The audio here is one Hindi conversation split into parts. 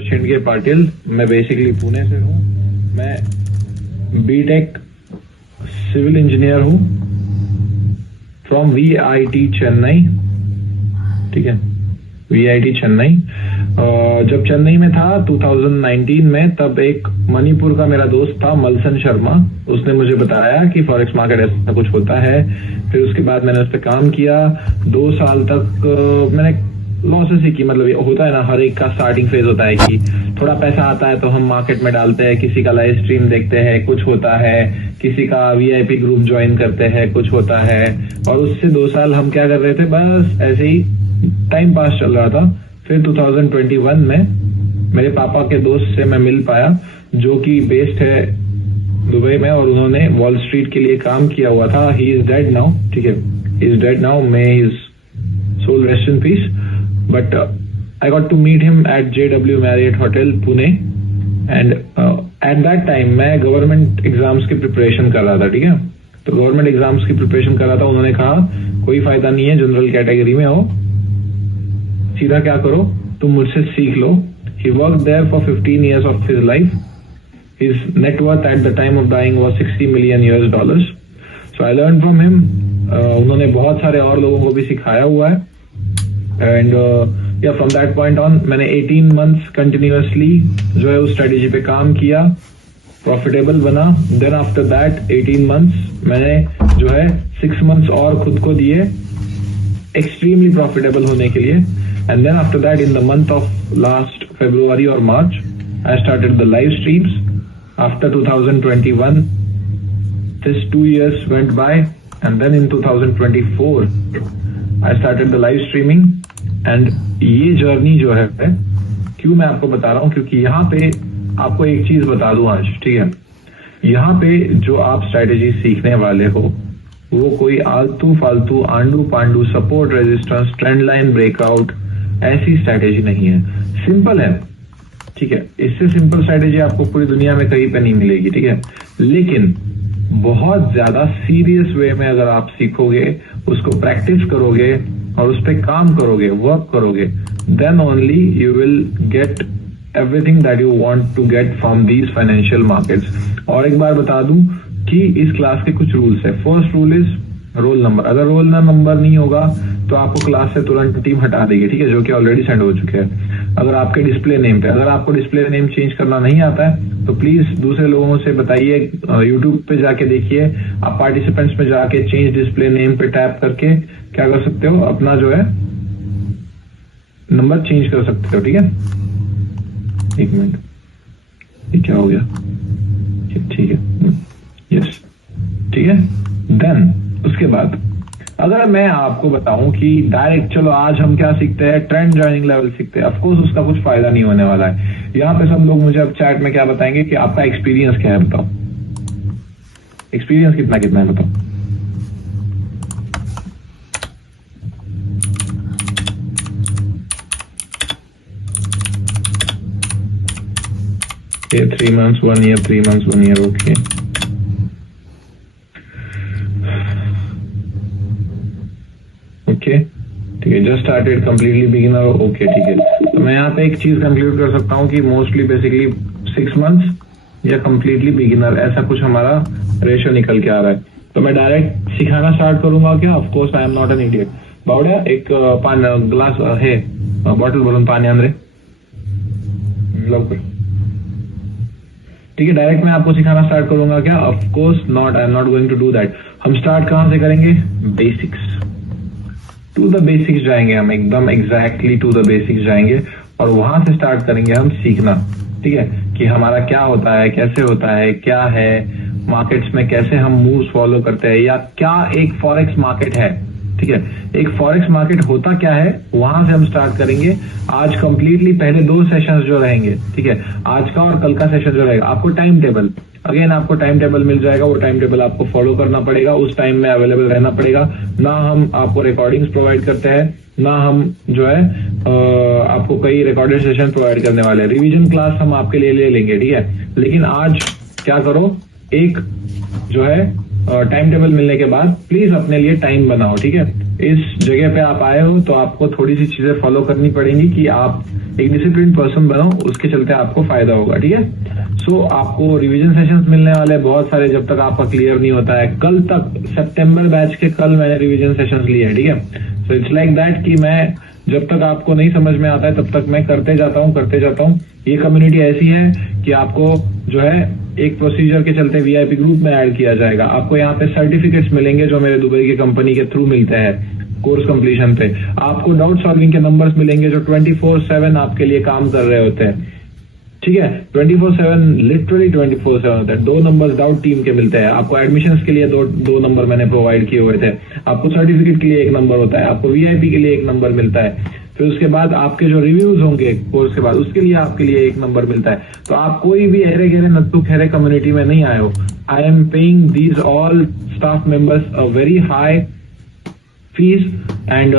शिंदे पाटिल, मैं बेसिकली पुणे से हूँ। मैं बीटेक सिविल इंजीनियर हूँ फ्रॉम VIT चेन्नई। ठीक है, VIT चेन्नई। जब चेन्नई में था 2019 में, तब एक मणिपुर का मेरा दोस्त था मलसन शर्मा, उसने मुझे बताया कि फॉरेक्स मार्केट ऐसा कुछ होता है। फिर उसके बाद मैंने उस पर काम किया। 2 साल तक मैंने लॉसेस ही की। मतलब होता है ना, हर एक का स्टार्टिंग फेज होता है कि थोड़ा पैसा आता है तो हम मार्केट में डालते हैं, किसी का लाइव स्ट्रीम देखते हैं, कुछ होता है, किसी का VIP ग्रुप ज्वाइन करते हैं, कुछ होता है। और उससे 2 साल हम क्या कर रहे थे, बस ऐसे ही टाइम पास चल रहा था। फिर 2021 में मेरे पापा के दोस्त से मैं मिल पाया, जो कि बेस्ड है दुबई में, और उन्होंने वॉल स्ट्रीट के लिए काम किया हुआ था। He is dead now. ठीक है, he is dead now, may his soul rest in peace. But I got to meet him at JW Marriott Hotel Pune, and at that time मैं गवर्नमेंट एग्जाम्स की प्रिपरेशन कर रहा था। ठीक है, तो गवर्नमेंट एग्जाम्स की प्रिपरेशन कर रहा था। उन्होंने कहा कोई फायदा नहीं है, जनरल कैटेगरी में हो, सीधा क्या करो, तुम मुझसे सीख लो। He worked there for 15 years of his life. His net worth at the time of dying was $60 million. So I learned from him. उन्होंने बहुत सारे और लोगों को भी सिखाया हुआ है। And from that point on मैंने 18 मंथ्स कंटिन्यूअसली जो है उस स्ट्रेटेजी पे काम किया, प्रॉफिटेबल बना। देन आफ्टर दैट 18 मंथ्स मैंने जो है 6 मंथ्स और खुद को दिए एक्सट्रीमली प्रॉफिटेबल होने के लिए। And then after that in the month of last February और March I started the live streams. After 2021 this 2 years went by, and then in 2024 I started the live streaming. And ये जर्नी जो है, क्यों मैं आपको बता रहा हूं, क्योंकि यहाँ पे आपको एक चीज बता दूं आज। ठीक है, यहाँ पे जो आप स्ट्रेटेजी सीखने वाले हो वो कोई आलतू फालतू आंडू पांडू support resistance trend line breakout ऐसी स्ट्रेटेजी नहीं है। सिंपल है। ठीक है, इससे सिंपल स्ट्रेटेजी आपको पूरी दुनिया में कहीं पे नहीं मिलेगी। ठीक है, लेकिन बहुत ज्यादा सीरियस वे में अगर आप सीखोगे, उसको प्रैक्टिस करोगे और उस पर काम करोगे, वर्क करोगे, then only you will get everything that you want to get from these financial markets. और एक बार बता दूं कि इस क्लास के कुछ रूल्स है। First rule is roll number. अगर रोल नंबर नहीं होगा तो आपको क्लास से तुरंत टीम हटा देगी। ठीक है, जो कि ऑलरेडी सेंड हो चुके हैं। अगर आपके डिस्प्ले नेम पे, अगर आपको डिस्प्ले नेम चेंज करना नहीं आता है तो प्लीज दूसरे लोगों से बताइए। यूट्यूब पे जाके देखिए, आप पार्टिसिपेंट्स में जाके चेंज डिस्प्ले नेम पे टैप करके क्या कर सकते हो, अपना जो है नंबर चेंज कर सकते हो। ठीक है, एक मिनट, ये क्या हो गया? ठीक है, यस, ठीक है। देन उसके बाद अगर मैं आपको बताऊं कि डायरेक्ट चलो आज हम क्या सीखते हैं, ट्रेंड जॉइनिंग लेवल सीखते हैं, ऑफकोर्स उसका कुछ फायदा नहीं होने वाला है। यहाँ पे सब लोग मुझे अब चैट में क्या बताएंगे कि आपका एक्सपीरियंस क्या है, बताओ एक्सपीरियंस कितना है, बताओ। ये 3 months 1 year, 3 months 1 year, okay. Okay, ठीक है, just started, completely beginner, okay, ठीक है। तो मैं यहाँ पे एक चीज कंक्लूड कर सकता हूँ कि मोस्टली बेसिकली 6 months या कंप्लीटली बिगिनर, ऐसा कुछ हमारा रेशियो निकल के आ रहा है। तो मैं डायरेक्ट सिखाना स्टार्ट करूंगा क्या? Of course I am not an idiot. बावड्या एक ग्लास है, बॉटल भरून पाणी आण रे लवकर। ठीक है, डायरेक्ट मैं आपको सिखाना स्टार्ट करूंगा क्या? Of course not, I am not going to do that. हम स्टार्ट कहां से करेंगे? बेसिक्स, टू द बेसिक्स जाएंगे हम, एकदम एग्जैक्टली टू द बेसिक्स जाएंगे और वहां से स्टार्ट करेंगे हम सीखना। ठीक है, कि हमारा क्या होता है, कैसे होता है, क्या है मार्केट्स में, कैसे हम मूव्स फॉलो करते हैं, या क्या एक फॉरेक्स मार्केट है। ठीक है, एक फॉरेक्स मार्केट होता क्या है, वहां से हम स्टार्ट करेंगे। आज कंप्लीटली पहले 2 सेशंस जो रहेंगे, ठीक है, आज का और कल का सेशन जो रहेगा, आपको टाइम टेबल, अगेन आपको टाइम टेबल मिल जाएगा। वो टाइम टेबल आपको फॉलो करना पड़ेगा, उस टाइम में अवेलेबल रहना पड़ेगा। ना हम आपको रिकॉर्डिंग्स प्रोवाइड करते हैं, ना हम जो है आपको कई रिकॉर्डेड सेशन प्रोवाइड करने वाले हैं। रिवीजन क्लास हम आपके लिए ले लेंगे, ठीक है। लेकिन आज क्या करो, एक जो है टाइम टेबल मिलने के बाद प्लीज अपने लिए टाइम बनाओ, ठीक है। इस जगह पे आप आए हो तो आपको थोड़ी सी चीजें फॉलो करनी पड़ेंगी कि आप एक डिसिप्लिन पर्सन बनो, उसके चलते आपको फायदा होगा, ठीक है। सो आपको रिवीजन सेशंस मिलने वाले हैं बहुत सारे, जब तक आपका क्लियर नहीं होता है। कल तक सितंबर बैच के कल मैंने रिवीजन सेशंस लिए हैं, ठीक है। सो इट्स लाइक दैट कि मैं जब तक आपको नहीं समझ में आता है तब तक मैं करते जाता हूँ। ये कम्युनिटी ऐसी है कि आपको जो है एक प्रोसीजर के चलते वीआईपी ग्रुप में ऐड किया जाएगा। आपको यहाँ पे सर्टिफिकेट्स मिलेंगे जो मेरे दुबई की कंपनी के थ्रू मिलते हैं कोर्स कंप्लीशन पे। आपको डाउट सॉल्विंग के नंबर्स मिलेंगे जो 24/7 आपके लिए काम कर रहे होते हैं, ठीक है। 24/7 लिटरली 24/7 होता है। 2 नंबर्स डाउट टीम के मिलते हैं आपको। एडमिशंस के लिए दो नंबर मैंने प्रोवाइड किए हुए थे। आपको सर्टिफिकेट के लिए 1 नंबर होता है, आपको वीआईपी के लिए 1 नंबर मिलता है। फिर उसके बाद आपके जो रिव्यूज होंगे कोर्स के बाद उसके लिए आपके लिए 1 नंबर मिलता है। तो आप कोई भी अरे गहरे नत्थु खैरे कम्युनिटी में नहीं आए हो। I am paying these all staff members a very high fees and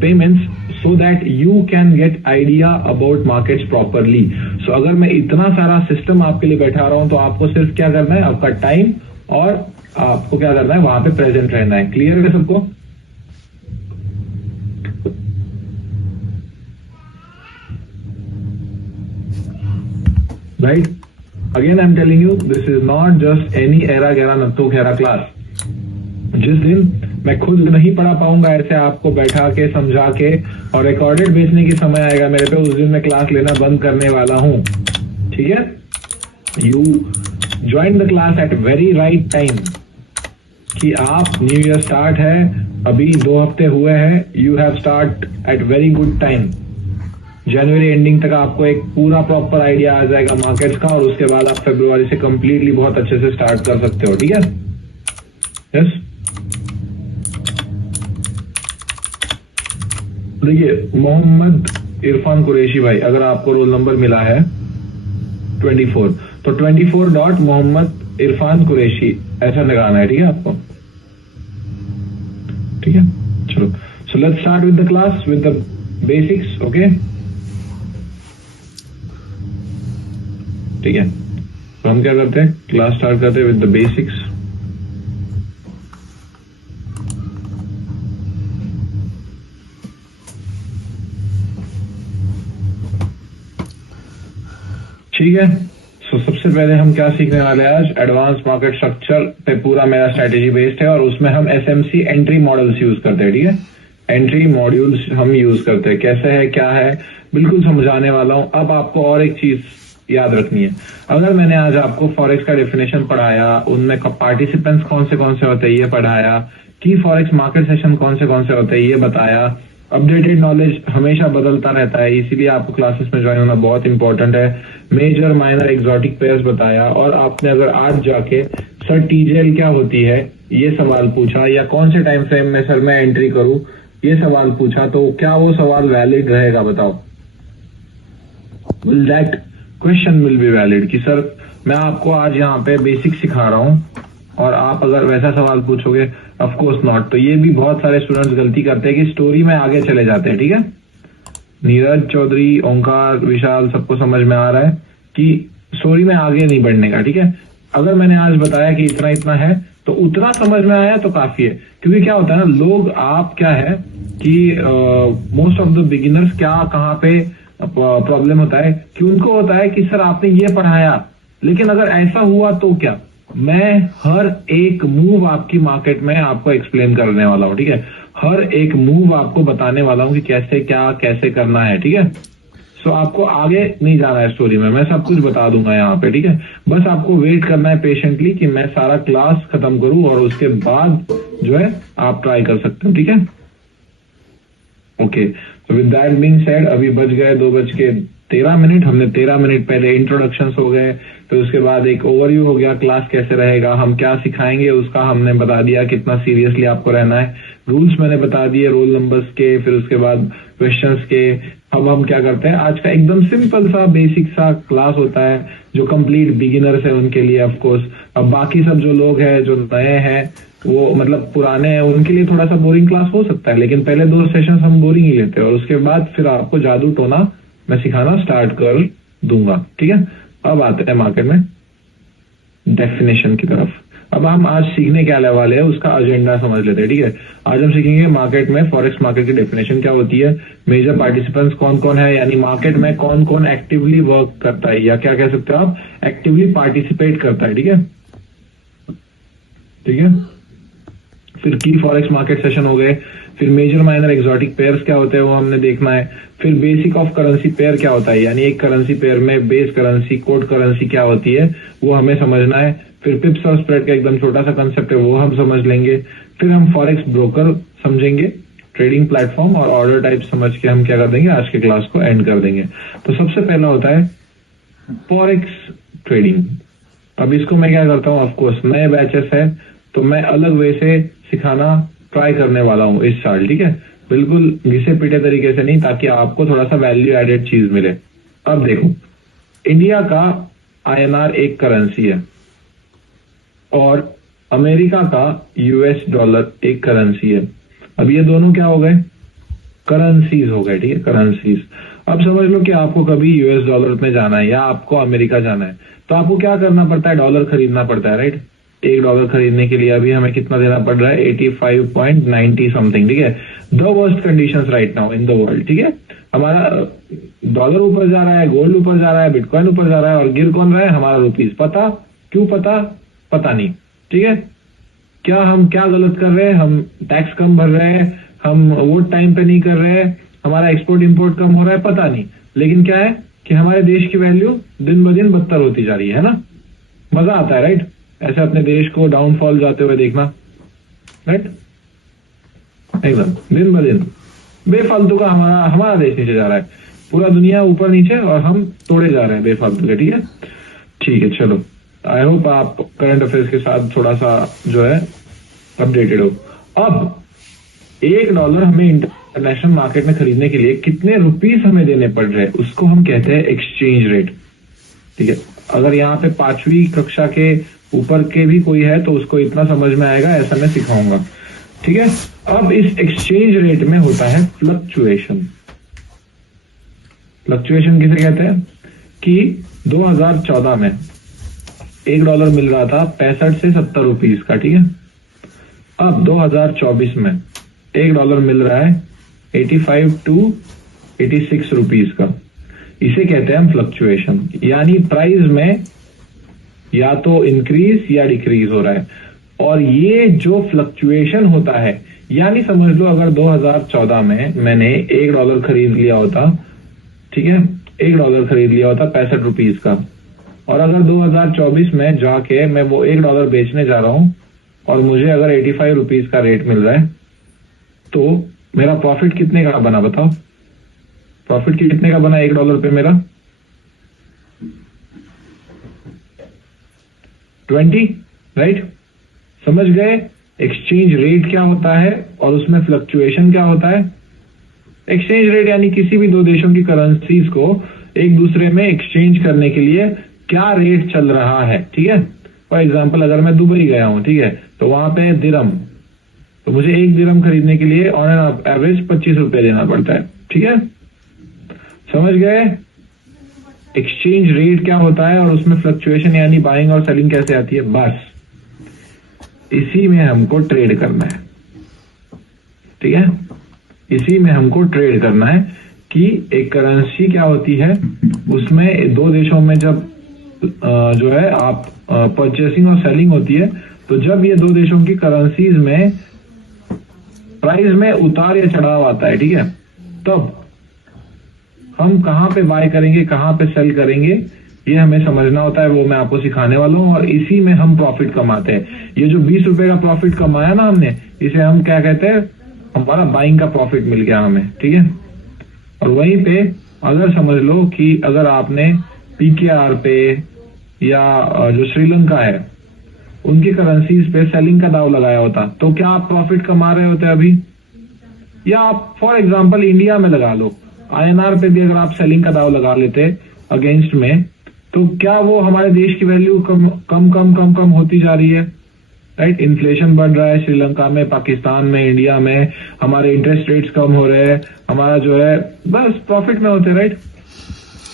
payments so that you can get idea about markets properly. So अगर मैं इतना सारा सिस्टम आपके लिए बैठा रहा हूं तो आपको सिर्फ क्या करना है, आपका टाइम और आपको क्या करना है, वहां पे प्रेजेंट रहना है। क्लियर है सबको? Right, again I am telling you this is not just any एरा गैरा नत्थु खेरा क्लास। जिस दिन मैं खुद नहीं पढ़ा पाऊंगा ऐसे आपको बैठा के समझा के और रिकॉर्डेड भेजने की समय आएगा मेरे पे, उस दिन मैं क्लास लेना बंद करने वाला हूं, ठीक है। You join the class at very right time कि आप न्यू ईयर स्टार्ट है, अभी 2 हफ्ते हुए हैं, you have start at very good time. January ending तक आपको एक पूरा प्रॉपर आइडिया आ जाएगा मार्केट्स का और उसके बाद आप फरवरी से कंप्लीटली बहुत अच्छे से स्टार्ट कर सकते हो, ठीक है। यस, देखिए मोहम्मद इरफान कुरैशी भाई, अगर आपको रोल नंबर मिला है 24 तो 24 मोहम्मद इरफान कुरैशी ऐसा लगाना है, ठीक है आपको, ठीक है। चलो, so let's start with the class with the basics, okay, ठीक है। तो हम क्या करते हैं, क्लास स्टार्ट करते हैं विद द बेसिक्स। ठीक है। सो सबसे पहले हम क्या सीखने वाले हैं आज, एडवांस मार्केट स्ट्रक्चर पे पूरा मेरा स्ट्रेटेजी बेस्ड है और उसमें हम एसएमसी एंट्री मॉडल्स यूज करते हैं, ठीक है। एंट्री मॉड्यूल्स हम यूज करते हैं, कैसे है क्या है बिल्कुल समझाने वाला हूं। अब आपको और एक चीज याद रखनी है, अगर मैंने आज आपको फॉरेक्स का डेफिनेशन पढ़ाया, उनमें पार्टिसिपेंट्स कौन से होते हैं ये पढ़ाया, की फॉरेक्स मार्केट सेशन कौन से होते हैं ये बताया, अपडेटेड नॉलेज हमेशा बदलता रहता है इसीलिए आपको क्लासेस में ज्वाइन होना बहुत इंपॉर्टेंट है। मेजर माइनर एग्जॉटिक पेयर्स बताया, और आपने अगर आज जाके सर टीजेएल क्या होती है ये सवाल पूछा, या कौन से टाइम फ्रेम में सर मैं एंट्री करूं ये सवाल पूछा, तो क्या वो सवाल वैलिड रहेगा बताओ? Will that question will be valid कि सर मैं आपको आज यहाँ पे बेसिक सिखा रहा हूँ और आप अगर वैसा सवाल पूछोगे, ऑफ कोर्स नॉट। तो ये भी बहुत सारे स्टूडेंट्स गलती करते हैं कि स्टोरी में आगे चले जाते हैं, ठीक है। नीरज चौधरी, ओंकार, विशाल, सबको समझ में आ रहा है कि स्टोरी में आगे नहीं बढ़ने का, ठीक है। अगर मैंने आज बताया कि इतना इतना है तो उतना समझ में आया तो काफी है, क्योंकि क्या होता है ना, लोग आप क्या है कि मोस्ट ऑफ द बिगिनर्स क्या कहाँ पे प्रॉब्लम होता है कि उनको होता है कि सर आपने ये पढ़ाया लेकिन अगर ऐसा हुआ तो क्या। मैं हर एक मूव आपकी मार्केट में आपको एक्सप्लेन करने वाला हूं, ठीक है। हर एक मूव आपको बताने वाला हूं कि कैसे क्या कैसे करना है, ठीक है। सो आपको आगे नहीं जाना है स्टोरी में, मैं सब कुछ बता दूंगा यहाँ पे, ठीक है। बस आपको वेट करना है पेशेंटली कि मैं सारा क्लास खत्म करूं और उसके बाद जो है आप ट्राई कर सकते हो, ठीक है। ओके, तो विद दैट बीइंग सेड अभी बज गए 2:13। हमने 13 मिनट पहले इंट्रोडक्शंस हो गए, फिर उसके बाद एक ओवरव्यू हो गया क्लास कैसे रहेगा, हम क्या सिखाएंगे उसका हमने बता दिया, कितना सीरियसली आपको रहना है, रूल्स मैंने बता दिए रोल नंबर्स के, फिर उसके बाद क्वेश्चंस के। अब हम क्या करते हैं, आज का एकदम सिंपल सा बेसिक सा क्लास होता है जो कंप्लीट बिगिनर्स है उनके लिए ऑफ कोर्स। अब बाकी सब जो लोग हैं जो नए हैं वो मतलब पुराने हैं उनके लिए थोड़ा सा बोरिंग क्लास हो सकता है, लेकिन पहले 2 सेशन हम बोरिंग ही लेते हैं और उसके बाद फिर आपको जादू टोना मैं सिखाना स्टार्ट कर दूंगा, ठीक है। अब आते हैं मार्केट में डेफिनेशन की तरफ। अब हम आज सीखने क्या वाले हैं उसका एजेंडा समझ लेते हैं, ठीक है। आज हम सीखेंगे मार्केट में फॉरेक्स मार्केट की डेफिनेशन क्या होती है, मेजर पार्टिसिपेंट्स कौन कौन है, यानी मार्केट में कौन कौन एक्टिवली वर्क करता है या क्या कह सकते हो आप, एक्टिवली पार्टिसिपेट करता है, ठीक है, ठीक है। फिर की फॉरेक्स मार्केट सेशन हो गए, फिर मेजर माइनर एक्सोटिक पेयर्स क्या होते हैं वो हमने देखना है, फिर बेसिक ऑफ करेंसी पेयर क्या होता है, यानी एक करेंसी पेयर में बेस करेंसी कोड करेंसी क्या होती है वो हमें समझना है, फिर पिप्स और स्प्रेड का एकदम छोटा सा कंसेप्ट है वो हम समझ लेंगे, फिर हम फॉरेक्स ब्रोकर समझेंगे, ट्रेडिंग प्लेटफॉर्म और ऑर्डर टाइप समझ के हम क्या कर देंगे, आज के क्लास को एंड कर देंगे। तो सबसे पहला होता है फॉरेक्स ट्रेडिंग। अब इसको मैं क्या करता हूँ, ऑफकोर्स नए बैचेस है तो मैं अलग वे से सिखाना ट्राई करने वाला हूँ इस साल, ठीक है, बिल्कुल घिसे पीटे तरीके से नहीं, ताकि आपको थोड़ा सा वैल्यू एडेड चीज मिले। अब देखो, इंडिया का INR एक करेंसी है और अमेरिका का US डॉलर एक करेंसी है। अब ये दोनों क्या हो गए, करेंसीज हो गए, ठीक है, करेंसीज। अब समझ लो कि आपको कभी US डॉलर में जाना है या आपको अमेरिका जाना है, तो आपको क्या करना पड़ता है, डॉलर खरीदना पड़ता है, राइट। $1 खरीदने के लिए अभी हमें कितना देना पड़ रहा है, 85.90 समथिंग, ठीक है। The worst conditions right now in the world, ठीक है। हमारा डॉलर ऊपर जा रहा है, गोल्ड ऊपर जा रहा है, बिटकॉइन ऊपर जा रहा है, और गिर कौन रहा है, हमारा रुपीज। पता क्यों, पता नहीं, ठीक है। क्या हम क्या गलत कर रहे हैं, हम टैक्स कम भर रहे हैं, हम वोट टाइम पे नहीं कर रहे हैं, हमारा एक्सपोर्ट इंपोर्ट कम हो रहा है, पता नहीं, लेकिन क्या है कि हमारे देश की वैल्यू दिन ब दिन बदतर होती जा रही है ना। मजा आता है, राइट, ऐसे अपने देश को डाउनफॉल जाते हुए देखना, राइट, एकदम दिन ब दिन बेफालतू का हमारा देश नीचे जा रहा है, पूरा दुनिया ऊपर नीचे और हम तोड़े जा रहे हैं बेफालतू के, ठीक है। ठीक है, चलो, आई होप आप करंट अफेयर्स के साथ थोड़ा सा जो है अपडेटेड हो। अब $1 हमें इंटरनेशनल मार्केट में खरीदने के लिए कितने रुपीस हमें देने पड़ रहे हैं, उसको हम कहते हैं एक्सचेंज रेट, ठीक है। अगर यहाँ पे 5वीं कक्षा के ऊपर के भी कोई है तो उसको इतना समझ में आएगा, ऐसा मैं सिखाऊंगा, ठीक है। अब इस एक्सचेंज रेट में होता है फ्लक्चुएशन। फ्लक्चुएशन किसे कहते हैं कि 2014 में $1 मिल रहा था 65 से 70 रुपीस का, ठीक है। अब 2024 में $1 मिल रहा है 85 to 86 रुपीस का। इसे कहते हैं हम फ्लक्चुएशन, यानी प्राइस में या तो इंक्रीज या डिक्रीज हो रहा है। और ये जो फ्लक्चुएशन होता है, यानी समझ लो अगर 2014 में मैंने $1 खरीद लिया होता, ठीक है, $1 खरीद लिया होता 65 रुपीस का, और अगर 2024 में जाके मैं वो $1 बेचने जा रहा हूं और मुझे अगर 85 रुपीस का रेट मिल रहा है, तो मेरा प्रॉफिट कितने का बना, बताओ, प्रॉफिट कितने का बना $1 पे मेरा, 20, राइट। समझ गए एक्सचेंज रेट क्या होता है और उसमें फ्लक्चुएशन क्या होता है। एक्सचेंज रेट यानी किसी भी दो देशों की करेंसीज को एक दूसरे में एक्सचेंज करने के लिए क्या रेट चल रहा है, ठीक है। फॉर एग्जांपल अगर मैं दुबई गया हूं, ठीक है, तो वहां पे दिरहम, तो मुझे एक दिरहम खरीदने के लिए ऑन एन एवरेज 25 रुपए देना पड़ता है, ठीक है। समझ गए एक्सचेंज रेट क्या होता है और उसमें फ्लक्चुएशन यानी बाइंग और सेलिंग कैसे आती है। बस इसी में हमको ट्रेड करना है, ठीक है, इसी में हमको ट्रेड करना है कि एक करेंसी क्या होती है, उसमें दो देशों में जब जो है आप परचेसिंग और सेलिंग होती है, तो जब ये दो देशों की करेंसीज में प्राइस में उतार या चढ़ाव आता है, ठीक है, तब हम कहां पे बाय करेंगे, कहां पे सेल करेंगे, ये हमें समझना होता है। वो मैं आपको सिखाने वाला हूं और इसी में हम प्रॉफिट कमाते हैं। ये जो 20 रुपए का प्रॉफिट कमाया ना हमने, इसे हम क्या कहते हैं, हमारा बाइंग का प्रॉफिट मिल गया हमें, ठीक है। और वहीं पे अगर समझ लो कि अगर आपने PKR पे या जो श्रीलंका है उनकी करेंसीज पे सेलिंग का दाव लगाया होता, तो क्या आप प्रॉफिट कमा रहे होते अभी। या आप फॉर एग्जांपल इंडिया में लगा लो, INR पे भी अगर आप सेलिंग का दाव लगा लेते अगेंस्ट में, तो क्या वो हमारे देश की वैल्यू कम होती जा रही है, राइट। इन्फ्लेशन बढ़ रहा है श्रीलंका में, पाकिस्तान में, इंडिया में, हमारे इंटरेस्ट रेट्स कम हो रहे हैं, हमारा जो है बस प्रॉफिट में होते, राइट।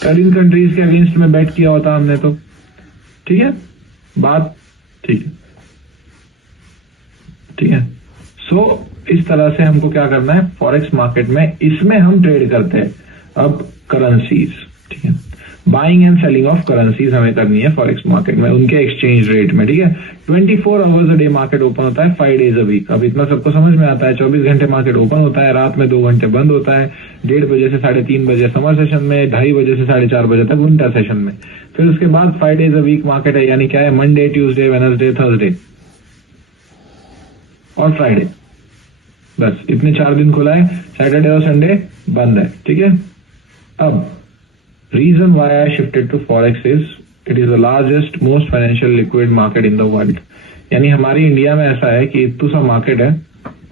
इन कंट्रीज के अगेंस्ट में बेट किया होता हमने तो, ठीक है, बात ठीक है। ठीक है। सो इस तरह से हमको क्या करना है फॉरेक्स मार्केट में, इसमें हम ट्रेड करते हैं अब करेंसीज, ठीक है। Buying and selling of currencies हमें करनी है फॉरेक्स मार्केट में, उनके एक्सचेंज रेट में, ठीक है। 24 hours a day market open होता है, 5 डेज अ वीक। अब इतना सबको समझ में आता है, 24 घंटे मार्केट ओपन होता है, रात में 2 घंटे बंद होता है, 1:30 बजे से 3:30 बजे समर सेशन में, 2:30 बजे से 4:30 बजे तक विंटर सेशन में। फिर उसके बाद 5 डेज अ वीक मार्केट है, यानी क्या है, मंडे, ट्यूसडे, वेडनेसडे, थर्सडे और फ्राइडे, बस इतने 4 दिन खुला है, सैटरडे और संडे बंद है, ठीक है। अब reason why I shifted to forex is it is the largest most financial liquid market in the world। यानी हमारी इंडिया में ऐसा है कि इतना सा मार्केट है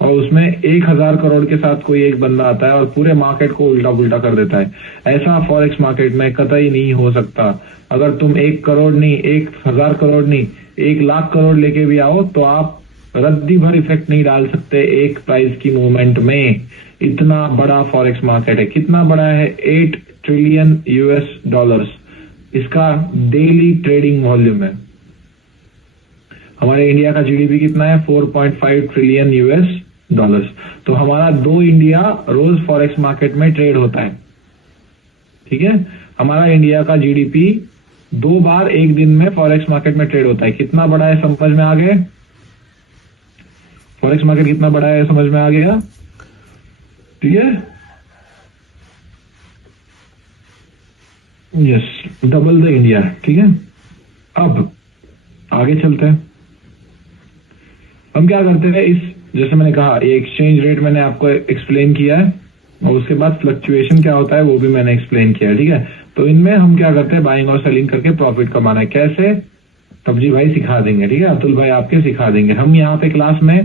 और उसमें 1000 करोड़ के साथ कोई एक बंदा आता है और पूरे मार्केट को उल्टा पुल्टा कर देता है। ऐसा फॉरेक्स मार्केट में कतई नहीं हो सकता। अगर तुम 1 करोड़ नहीं, 1000 करोड़ नहीं, 1,00,000 करोड़ लेके भी आओ तो आप रद्दी भर इफेक्ट नहीं डाल सकते एक प्राइस की मूवमेंट में। इतना बड़ा फॉरेक्स मार्केट है। कितना बड़ा है, 8 ट्रिलियन यूएस डॉलर्स इसका डेली ट्रेडिंग वॉल्यूम है। हमारे इंडिया का जीडीपी कितना है, 4.5 ट्रिलियन यूएस डॉलर्स। तो हमारा 2 इंडिया रोज फॉरेक्स मार्केट में ट्रेड होता है, ठीक है। हमारा इंडिया का जीडीपी 2 बार एक दिन में फॉरेक्स मार्केट में ट्रेड होता है। कितना बड़ा है समझ में आ गया, फॉरेक्स मार्केट कितना बड़ा है समझ में आ गया, ठीक है। यस, डबल द इंडिया, ठीक है। अब आगे चलते हैं, हम क्या करते हैं इस, जैसे मैंने कहा ये एक्सचेंज रेट मैंने आपको एक्सप्लेन किया है और उसके बाद फ्लक्चुएशन क्या होता है वो भी मैंने एक्सप्लेन किया है, ठीक है। तो इनमें हम क्या करते हैं, बाइंग और सेलिंग करके प्रॉफिट कमाना है। कैसे, तबजी भाई सिखा देंगे, ठीक है, अतुल भाई आपके सिखा देंगे। हम यहाँ पे क्लास में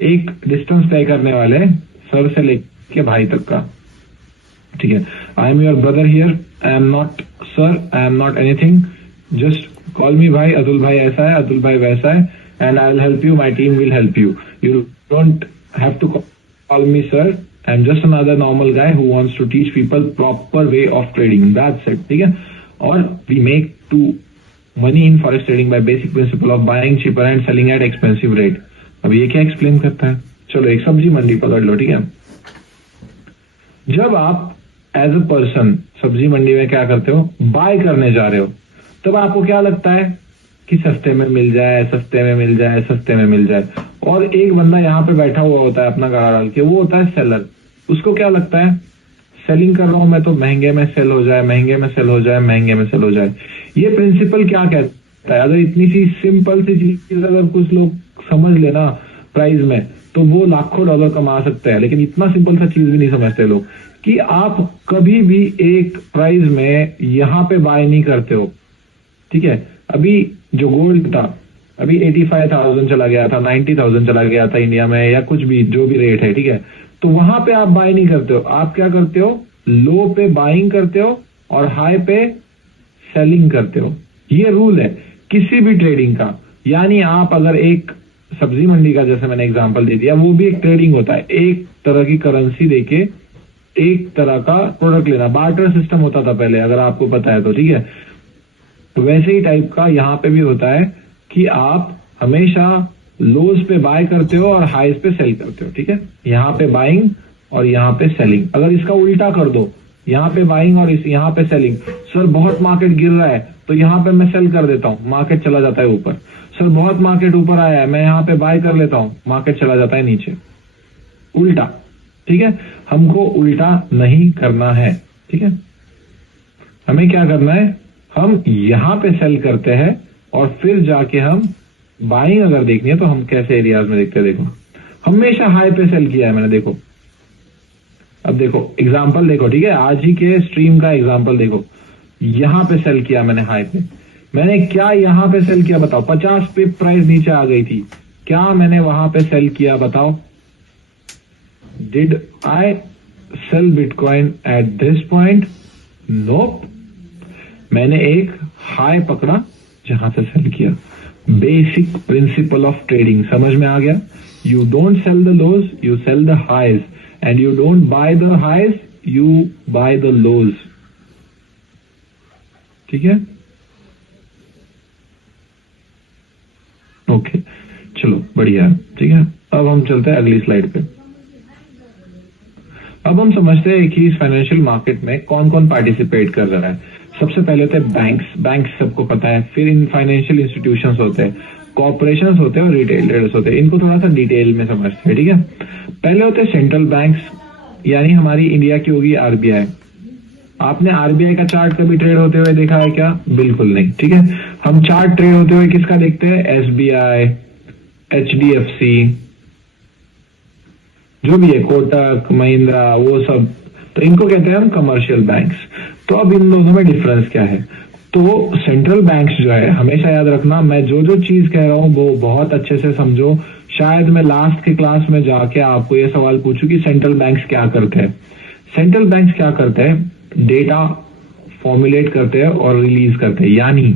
एक डिस्टेंस तय करने वाले हैं सर से लेके भाई तक का, ठीक है। I am your brother here, I am not sir, I am not anything, just call me भाई। अतुल भाई ऐसा है, अतुल भाई वैसा है, and I will help you, my team will help you. You don't have to call me sir, I am just another normal guy who wants to teach people proper way of trading, that's it, ठीक है। और we make to money in forex trading by basic principle of buying cheaper and selling at expensive rate. अब ये क्या एक्सप्लेन करता है, चलो एक सब्जी मंडी पकड़ लो, ठीक है। जब आप एज अ पर्सन सब्जी मंडी में क्या करते हो, बाय करने जा रहे हो, तब आपको क्या लगता है कि सस्ते में मिल जाए, सस्ते में मिल जाए, सस्ते में मिल जाए। और एक बंदा यहाँ पे बैठा हुआ होता है अपना गाड़ा डाल के, वो होता है सेलर। उसको क्या लगता है, सेलिंग कर रहा हूं मैं तो महंगे में सेल हो जाए, महंगे में सेल हो जाए, महंगे में सेल हो जाए। ये प्रिंसिपल क्या कहता है, अगर इतनी सी सिंपल सी चीज अगर कुछ लोग समझ लेना प्राइस में, तो वो लाखों डॉलर कमा सकते हैं। लेकिन इतना सिंपल सा चीज भी नहीं समझते लोग कि आप कभी भी एक प्राइस में यहां पे बाय नहीं करते हो, ठीक है। अभी जो गोल्ड था, अभी 85,000 चला गया था, 90,000 चला गया था इंडिया में, या कुछ भी जो भी रेट है, ठीक है। तो वहां पे आप बाय नहीं करते हो, आप क्या करते हो, लो पे बाइंग करते हो और हाई पे सेलिंग करते हो। ये रूल है किसी भी ट्रेडिंग का। यानी आप अगर एक सब्जी मंडी का, जैसे मैंने एग्जांपल दे दिया, वो भी एक ट्रेडिंग होता है। एक तरह की करेंसी देके एक तरह का प्रोडक्ट लेना, बार्टर सिस्टम होता था पहले, अगर आपको पता है तो, ठीक है। तो वैसे ही टाइप का यहां पे भी होता है कि आप हमेशा लोज पे बाय करते हो और हाईज पे सेल करते हो, ठीक है। यहां पे बाइंग और यहां पे सेलिंग। अगर इसका उल्टा कर दो, यहां पे बाइंग और यहां पे सेलिंग, सर बहुत मार्केट गिर रहा है तो यहां पे मैं सेल कर देता हूं, मार्केट चला जाता है ऊपर। सर बहुत मार्केट ऊपर आया है, मैं यहां पे बाय कर लेता हूं, मार्केट चला जाता है नीचे। उल्टा, ठीक है। हमको उल्टा नहीं करना है, ठीक है। हमें क्या करना है, हम यहां पे सेल करते हैं और फिर जाके हम बाइंग अगर देखनी है तो हम कैसे एरियाज में देखते हैं। देखो हमेशा हाई पे सेल किया है मैंने, देखो अब देखो एग्जांपल देखो, ठीक है। आज ही के स्ट्रीम का एग्जांपल देखो, यहां पे सेल किया मैंने हाई पे। मैंने क्या यहां पे सेल किया बताओ, 50 पे प्राइस नीचे आ गई थी, क्या मैंने वहां पे सेल किया बताओ। Did I sell bitcoin at this point, nope. मैंने एक हाई पकड़ा जहां से सेल किया। बेसिक प्रिंसिपल ऑफ ट्रेडिंग समझ में आ गया। You don't sell the lows, you sell the highs, and you don't buy the highs, you buy the lows, ठीक है। ओके चलो बढ़िया, ठीक है। अब हम हम चलते हैं अगली स्लाइड पे। अब हम समझते हैं कि इस फाइनेंशियल मार्केट में कौन कौन पार्टिसिपेट कर रहा है। सबसे पहले होते हैं बैंक्स सबको पता है। फिर इन फाइनेंशियल इंस्टीट्यूशंस होते हैं, कॉर्पोरेशंस होते हैं और रिटेलर्स होते हैं। इनको थोड़ा सा डिटेल में समझते हैं, ठीक है। पहले होते हैं सेंट्रल बैंक्स, यानी हमारी इंडिया की होगी आरबीआई। आपने आरबीआई का चार्ट कभी ट्रेड होते हुए देखा है क्या? बिल्कुल नहीं, ठीक है। हम चार्ट ट्रेड होते हुए किसका देखते हैं? एसबीआई, एचडीएफसी, जो भी है, कोटक महिंद्रा, वो सब, तो इनको कहते हैं हम कमर्शियल बैंक्स। तो अब इन दोनों में डिफरेंस क्या है? तो सेंट्रल बैंक्स जो है, हमेशा याद रखना, मैं जो चीज कह रहा हूं वो बहुत अच्छे से समझो। शायद मैं लास्ट के क्लास में जाके आपको ये सवाल पूछूं कि सेंट्रल बैंक्स क्या करते हैं। सेंट्रल बैंक्स क्या करते हैं? डेटा फॉर्मुलेट करते हैं और रिलीज करते हैं। यानी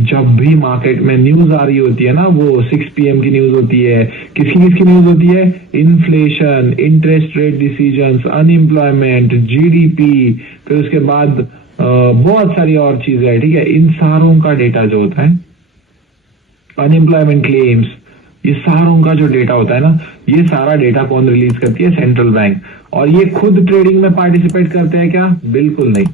जब भी मार्केट में न्यूज आ रही होती है ना, वो 6 PM की न्यूज होती है, किसकी न्यूज होती है? Inflation, interest rate decisions, unemployment, GDP, फिर उसके बाद बहुत सारी और चीजें हैं, ठीक है। इन सारों का डेटा जो होता है, अनएम्प्लॉयमेंट क्लेम्स, ये सारों का जो डेटा होता है ना, ये सारा डेटा कौन रिलीज करती है? Central bank. और ये खुद ट्रेडिंग में पार्टिसिपेट करते हैं क्या? बिल्कुल नहीं।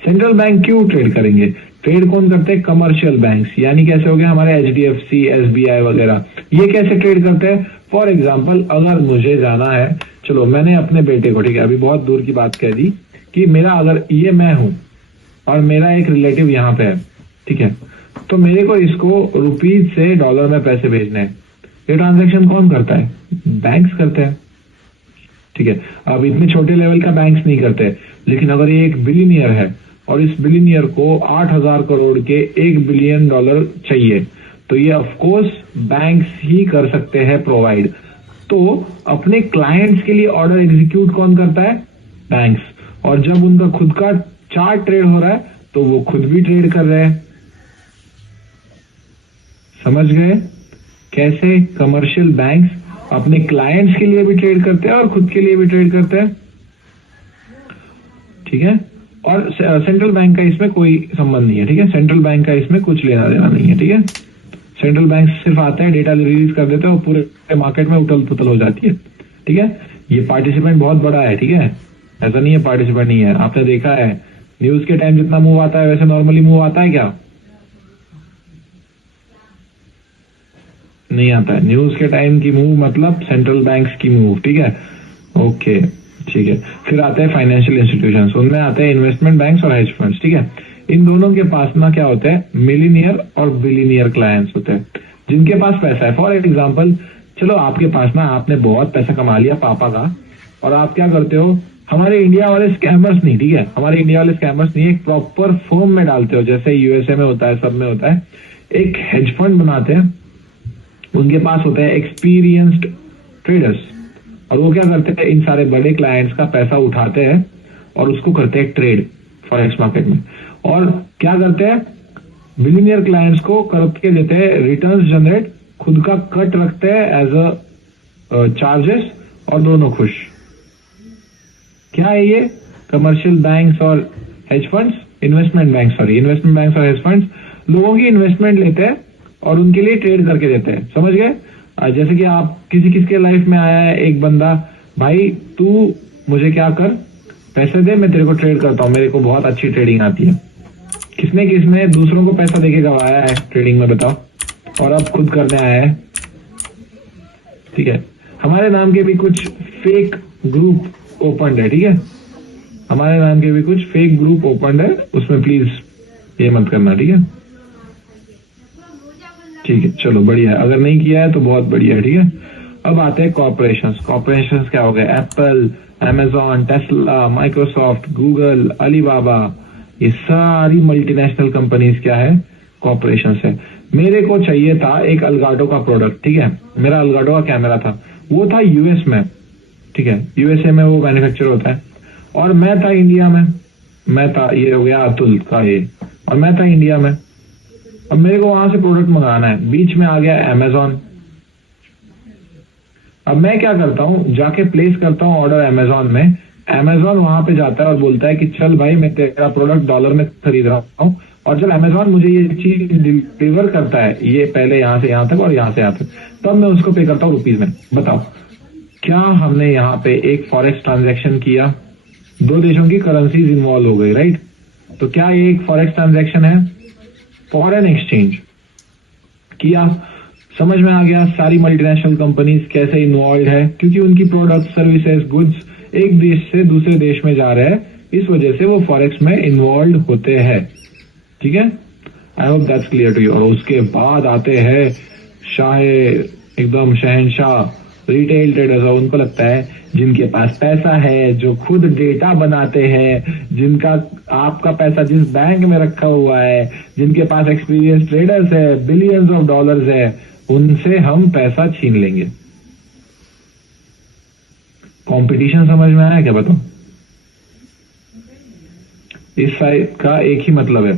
सेंट्रल बैंक क्यों ट्रेड करेंगे? ट्रेड कौन करते हैं? Commercial banks. यानी कैसे हो गया हमारे एचडीएफसी, एसबीआई वगैरह, ये कैसे ट्रेड करते हैं? फॉर एग्जाम्पल, अगर मुझे जाना है, चलो मैंने अपने बेटे को, ठीक है, अभी बहुत दूर की बात कह दी, कि मेरा अगर ये मैं हूं और मेरा एक रिलेटिव यहाँ पे है, ठीक है, तो मेरे को इसको रुपीज से डॉलर में पैसे भेजने हैं। ये ट्रांजैक्शन कौन करता है? बैंक्स करते हैं, ठीक है। अब इतने छोटे लेवल का बैंक्स नहीं करते, लेकिन अगर ये एक बिलियनियर है और इस बिलियनियर को 8,000 करोड़ के $1 बिलियन चाहिए, तो ये ऑफकोर्स बैंक्स ही कर सकते हैं प्रोवाइड। तो अपने क्लाइंट्स के लिए ऑर्डर एग्जीक्यूट कौन करता है? बैंक्स। और जब उनका खुद का चार्ट ट्रेड हो रहा है तो वो खुद भी ट्रेड कर रहे हैं। समझ गए कैसे कमर्शियल बैंक्स अपने क्लाइंट्स के लिए भी ट्रेड करते हैं और खुद के लिए भी ट्रेड करते हैं, ठीक है। और सेंट्रल बैंक का इसमें कोई संबंध नहीं है, ठीक है। सेंट्रल बैंक का इसमें कुछ लेना देना नहीं है, ठीक है। सेंट्रल बैंक सिर्फ आता है, डेटा रिलीज कर देते हैं और पूरे मार्केट में उथल पुथल हो जाती है, ठीक है। ये पार्टिसिपेंट बहुत बड़ा है, ठीक है, ऐसा नहीं है पार्टिसिपेंट नहीं है। आपने देखा है न्यूज के टाइम जितना मूव आता है वैसे नॉर्मली मूव आता है क्या? नहीं आता है। न्यूज के टाइम की मूव मतलब सेंट्रल बैंक्स की मूव, ठीक है, ओके, ठीक है। फिर आते हैं फाइनेंशियल इंस्टीट्यूशंस, उनमें आते हैं इन्वेस्टमेंट बैंक्स और हेज फंड्स, ठीक है। इन दोनों के पास ना क्या होता है? मिलीनियर और बिलीनियर क्लाइंट्स होते हैं, जिनके पास पैसा है। फॉर एग्जाम्पल, चलो आपके पास ना, आपने बहुत पैसा कमा लिया पापा का, और आप क्या करते हो? हमारे इंडिया वाले स्कैमर्स नहीं, ठीक है, हमारे इंडिया वाले स्कैमर्स नहीं, एक प्रॉपर फर्म में डालते हो, जैसे यूएसए में होता है, सब में होता है, एक हेज फंड बनाते हैं। उनके पास होते हैं एक्सपीरियंस्ड ट्रेडर्स, और वो क्या करते हैं? इन सारे बड़े क्लाइंट्स का पैसा उठाते हैं और उसको करते हैं ट्रेड फॉरेक्स मार्केट में। और क्या करते हैं? बिलियनियर क्लाइंट्स को करके देते हैं रिटर्न्स जनरेट, खुद का कट रखते हैं एज अ चार्जेस, और दोनों खुश। क्या है ये? कमर्शियल बैंक्स और हेज फंड्स, इन्वेस्टमेंट बैंक्स और हेज फंड्स लोगों की इन्वेस्टमेंट लेते हैं और उनके लिए ट्रेड करके देते हैं। समझ गए? जैसे कि आप किसके लाइफ में आया है एक बंदा, भाई तू मुझे क्या कर, पैसे दे, मैं तेरे को ट्रेड करता हूं, मेरे को बहुत अच्छी ट्रेडिंग आती है। किसने दूसरों को पैसा देके गवाया है ट्रेडिंग में, बताओ? और अब खुद करने आया है, ठीक है। हमारे नाम के भी कुछ फेक ग्रुप ओपन है, ठीक है, हमारे नाम के भी कुछ फेक ग्रुप ओपन है, उसमें प्लीज ये मत करना, ठीक है, ठीक है। चलो बढ़िया है, अगर नहीं किया है तो बहुत बढ़िया है, ठीक है। अब आते हैं कॉर्पोरेशंस क्या हो गए? Apple, Amazon, Tesla, Microsoft, Google, Alibaba, ये सारी मल्टीनेशनल कंपनीज क्या है? कॉर्पोरेशंस है। मेरे को चाहिए था एक अलगाडो का प्रोडक्ट, ठीक है, मेरा अलगाडो का कैमरा था, वो था यूएस में, ठीक है, यूएसए में वो मैन्युफैक्चर होता है, और मैं था इंडिया में, मैं था, ये हो गया अतुल का ये, और मैं था इंडिया में। अब मेरे को वहां से प्रोडक्ट मंगाना है, बीच में आ गया अमेजॉन। अब मैं क्या करता हूं? जाके प्लेस करता हूं ऑर्डर अमेजॉन में, अमेजॉन वहां पे जाता है और बोलता है कि चल भाई मैं तेरा प्रोडक्ट डॉलर में खरीद रहा हूं, और जब अमेजॉन मुझे ये चीज डिलीवर करता है, ये पहले यहां से यहां तक और यहां से यहां तक, तब मैं उसको पे करता हूं रुपीज में। बताओ क्या हमने यहाँ पे एक फॉरेक्स ट्रांजैक्शन किया, दो देशों की करेंसीज इन्वॉल्व हो गई, राइट? तो क्या ये एक फॉरेक्स ट्रांजैक्शन है? फॉरेन एक्सचेंज किया, समझ में आ गया सारी मल्टीनेशनल कंपनीज कैसे इन्वॉल्व है, क्योंकि उनकी प्रोडक्ट सर्विसेज गुड्स एक देश से दूसरे देश में जा रहे हैं, इस वजह से वो फॉरेक्स में इन्वॉल्व होते हैं। ठीक है, I hope that's clear to you. और उसके बाद आते हैं एकदम शहनशाह रिटेल ट्रेडर्स, और उनको लगता है जिनके पास पैसा है, जो खुद डेटा बनाते हैं, जिनका आपका पैसा जिस बैंक में रखा हुआ है, जिनके पास एक्सपीरियंस ट्रेडर्स है, बिलियंस ऑफ डॉलर्स है, उनसे हम पैसा छीन लेंगे। कंपटीशन समझ में आया क्या? बताओ। इस साइड का एक ही मतलब है,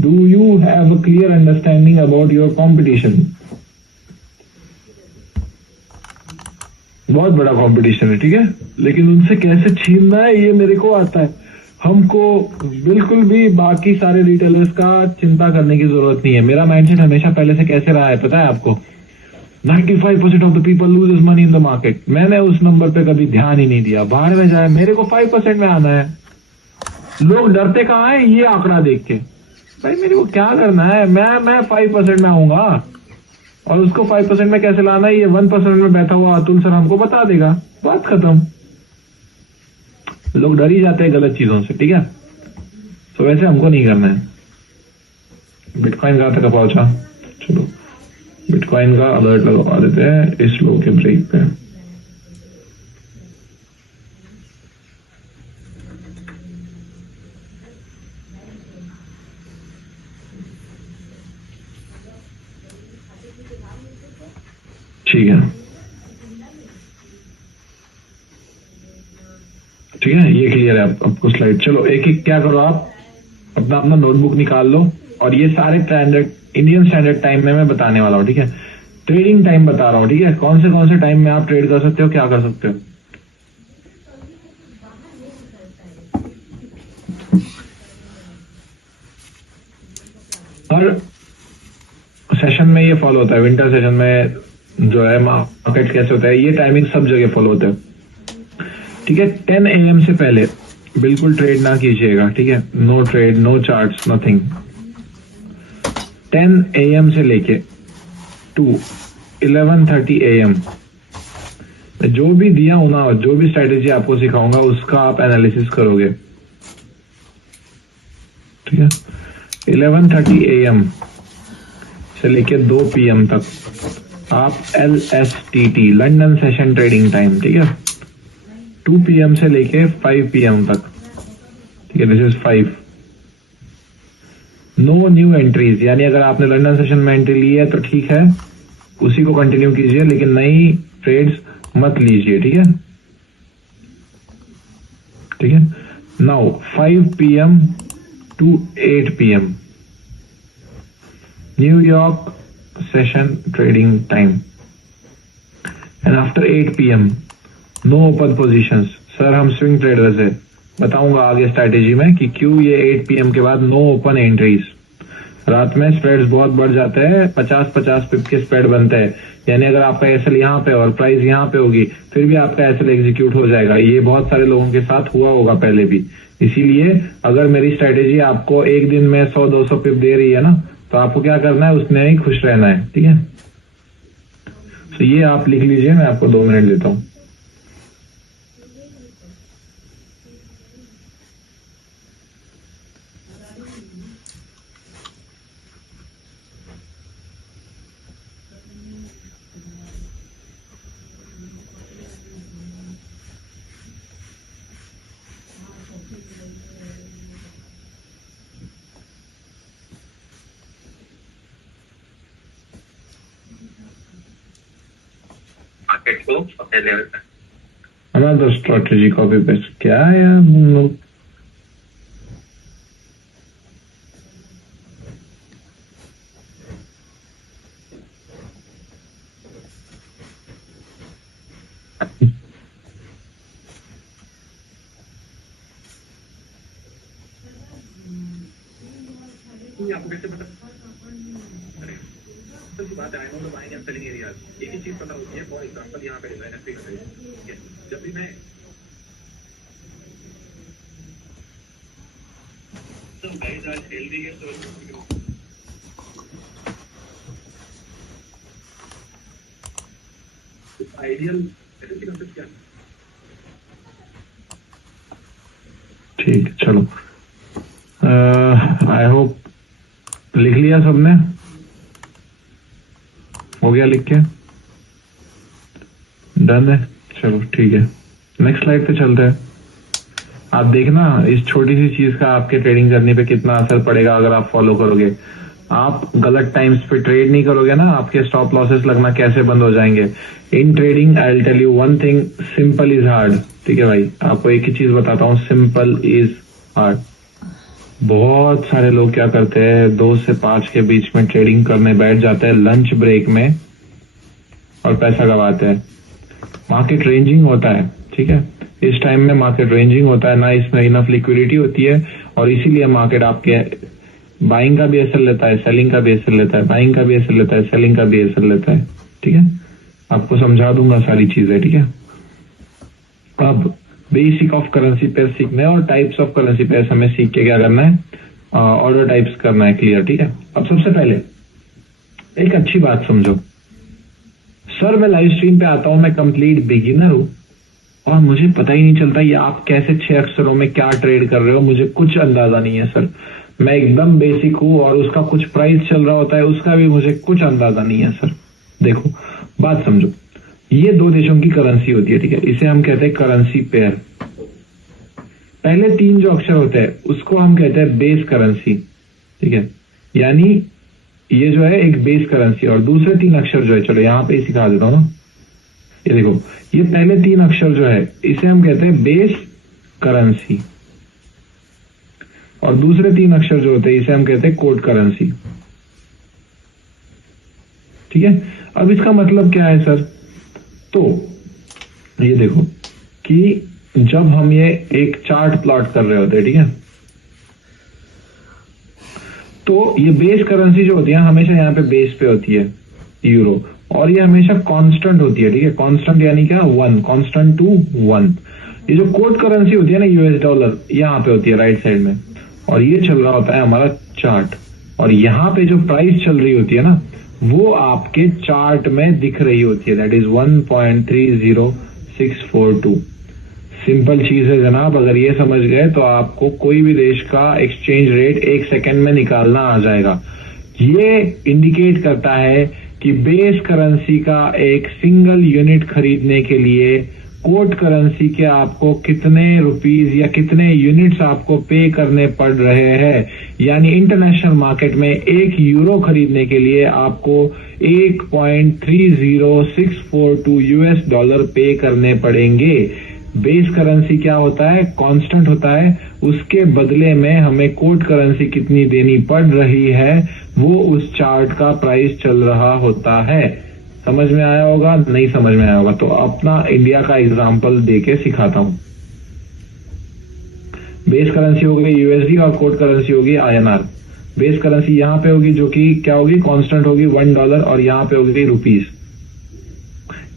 do you have a clear understanding about your competition? बहुत बड़ा कंपटीशन है, ठीक है, लेकिन उनसे कैसे छीनना है ये मेरे को आता है। हमको बिल्कुल भी बाकी सारे रिटेलर्स का चिंता करने की जरूरत नहीं है। मेरा माइंडसेट हमेशा पहले से कैसे रहा है पता है आपको? 95% of the people loses money in the market. मैंने उस नंबर पे कभी ध्यान ही नहीं दिया, बाहर में जाए, मेरे को 5% में आना है। लोग डरते कहाँ है ये आंकड़ा देख के? भाई मेरे को क्या करना है, मैं 5% में आऊंगा, और उसको 5% में कैसे लाना है ये 1% में बैठा हुआ अतुल सर हमको बता देगा, बात खत्म। लोग डर ही जाते हैं गलत चीजों से, ठीक है। तो वैसे हमको नहीं करना है। बिटकॉइन कहां तक पहुंचा? चलो बिटकॉइन का अलर्ट लगवा देते हैं इस लो के ब्रेक पे। ठीक है, ठीक है, ये क्लियर है आपको स्लाइड। चलो एक एक क्या करो, आप अपना अपना नोटबुक निकाल लो, और ये सारे स्टैंडर्ड इंडियन स्टैंडर्ड टाइम में मैं बताने वाला हूँ, ठीक है। ट्रेडिंग टाइम बता रहा हूँ, ठीक है, कौन से टाइम में आप ट्रेड कर सकते हो, क्या कर सकते हो। हर सेशन में ये फॉलो होता है, विंटर सेशन में जो है मार्केट कैसे होता है, ये टाइमिंग सब जगह फॉलो होता है, ठीक है। 10 AM से पहले बिल्कुल ट्रेड ना कीजिएगा, ठीक है, no trade, no charts, nothing. 10 AM से लेके टू 11:30 AM जो भी दिया हूं ना, जो भी स्ट्रेटेजी आपको सिखाऊंगा उसका आप एनालिसिस करोगे, ठीक है। 11:30 AM से लेके 2 PM तक आप LSTT London session trading time, ठीक है, 2 PM से लेके 5 PM तक, ठीक है, this is 5। No new entries, यानी अगर आपने लंदन सेशन में एंट्री ली है तो ठीक है, उसी को कंटिन्यू कीजिए, लेकिन नई ट्रेड्स मत लीजिए, ठीक है, ठीक है। Now 5 PM to 8 PM New York session trading time, and after 8 PM no open positions. Sir हम स्विंग ट्रेडर्स है, बताऊंगा आगे स्ट्रैटेजी में कि क्यों ये 8 PM के बाद नो ओपन एंट्रीज। रात में स्प्रेड्स बहुत बढ़ जाते हैं, 50-50 पिप के स्प्रेड बनते हैं, यानी अगर आपका एसएल यहाँ पे और प्राइस यहाँ पे होगी, फिर भी आपका एसएल एग्जीक्यूट हो जाएगा। ये बहुत सारे लोगों के साथ हुआ होगा पहले भी। इसीलिए अगर मेरी स्ट्रैटेजी आपको एक दिन में 100-200 पिप दे रही है ना, तो आपको क्या करना है, उसमें ही खुश रहना है, ठीक है। तो ये आप लिख लीजिए, मैं आपको 2 मिनट देता हूं। अनदर स्ट्रैटेजी कॉपी पेस्ट, क्या है यार हम लोग। सिंपल सी बात है, I know the buying and selling areas. एक ही चीज पता होती है। फॉर एग्जांपल यहाँ पे डिजाइन फिक्स है, ठीक है। जब भी मैं गाइस आज हेल्दी है तो आइडियल कंसेप्ट क्या है? ठीक, चलो। आई होप लिख लिया सबने, हो गया लिख के, डन है। चलो ठीक है, नेक्स्ट स्लाइड पे चलते हैं। आप देखना इस छोटी सी चीज का आपके ट्रेडिंग करने पे कितना असर पड़ेगा अगर आप फॉलो करोगे। आप गलत टाइम्स पे ट्रेड नहीं करोगे ना, आपके स्टॉप लॉसेस लगना कैसे बंद हो जाएंगे। In trading I will tell you one thing, simple is hard. ठीक है भाई, आपको एक ही चीज बताता हूँ, सिंपल इज हार्ड। बहुत सारे लोग क्या करते हैं, 2 से 5 के बीच में ट्रेडिंग करने बैठ जाते हैं लंच ब्रेक में और पैसा गवाते हैं। मार्केट रेंजिंग होता है, ठीक है, इस टाइम में मार्केट रेंजिंग होता है ना, इसमें इनफ लिक्विडिटी होती है और इसीलिए मार्केट आपके बाइंग का भी असर लेता है, सेलिंग का भी असर लेता है, बाइंग का भी असर लेता है, सेलिंग का भी असर लेता है। ठीक है, आपको समझा दूंगा सारी चीजें। ठीक है, अब बेसिक ऑफ करेंसी पेयर सीखना है और टाइप्स ऑफ करेंसी पेयर हमें सीख के क्या करना है, ऑर्डर टाइप्स करना है, क्लियर। ठीक है, अब सबसे पहले एक अच्छी बात समझो। सर मैं लाइव स्ट्रीम पे आता हूं, मैं कंप्लीट बिगिनर हूं और मुझे पता ही नहीं चलता ये आप कैसे 6 अक्षरों में क्या ट्रेड कर रहे हो, मुझे कुछ अंदाजा नहीं है सर। मैं एकदम बेसिक हूं और उसका कुछ प्राइस चल रहा होता है, उसका भी मुझे कुछ अंदाजा नहीं है सर। देखो बात समझो, ये 2 देशों की करेंसी होती है, ठीक है, इसे हम कहते हैं करेंसी पेयर। पहले 3 जो अक्षर होते हैं उसको हम कहते हैं बेस करेंसी, ठीक है, यानी ये जो है एक बेस करेंसी। और दूसरे 3 अक्षर जो है, चलो यहां पे ही सिखा देता हूं ना, ये देखो, ये पहले 3 अक्षर जो है इसे हम कहते हैं बेस करेंसी और दूसरे 3 अक्षर जो होते हैं इसे हम कहते हैं कोड करेंसी। ठीक है, अब इसका मतलब क्या है सर, तो ये देखो कि जब हम ये एक चार्ट प्लॉट कर रहे होते हैं, ठीक है, तो ये बेस करेंसी जो होती है हमेशा यहाँ पे बेस पे होती है यूरो, और ये हमेशा कांस्टेंट होती है। ठीक है, कांस्टेंट यानी क्या, 1, कांस्टेंट टू 1। ये जो कोड करेंसी होती है ना, यूएस डॉलर, यहाँ पे होती है राइट साइड में, और ये चल रहा होता है हमारा चार्ट, और यहाँ पे जो प्राइस चल रही होती है ना वो आपके चार्ट में दिख रही होती है, दैट इज 1.30642। सिंपल चीज है जनाब, अगर ये समझ गए तो आपको कोई भी देश का एक्सचेंज रेट 1 सेकेंड में निकालना आ जाएगा। ये इंडिकेट करता है कि बेस करेंसी का एक सिंगल यूनिट खरीदने के लिए कोड करेंसी के आपको कितने रुपीस या कितने यूनिट्स आपको पे करने पड़ रहे हैं। यानी इंटरनेशनल मार्केट में 1 यूरो खरीदने के लिए आपको 1.30642 यूएस डॉलर पे करने पड़ेंगे। बेस करेंसी क्या होता है, कांस्टेंट होता है, उसके बदले में हमें कोड करेंसी कितनी देनी पड़ रही है वो उस चार्ट का प्राइस चल रहा होता है। समझ में आया होगा, नहीं समझ में आया होगा तो अपना इंडिया का एग्जांपल देके सिखाता हूं। बेस करेंसी हो गई यूएसडी और कोड करेंसी होगी आईएनआर। बेस करेंसी यहां पे होगी जो कि क्या होगी, कांस्टेंट होगी $1, और यहां पे होगी रुपीस।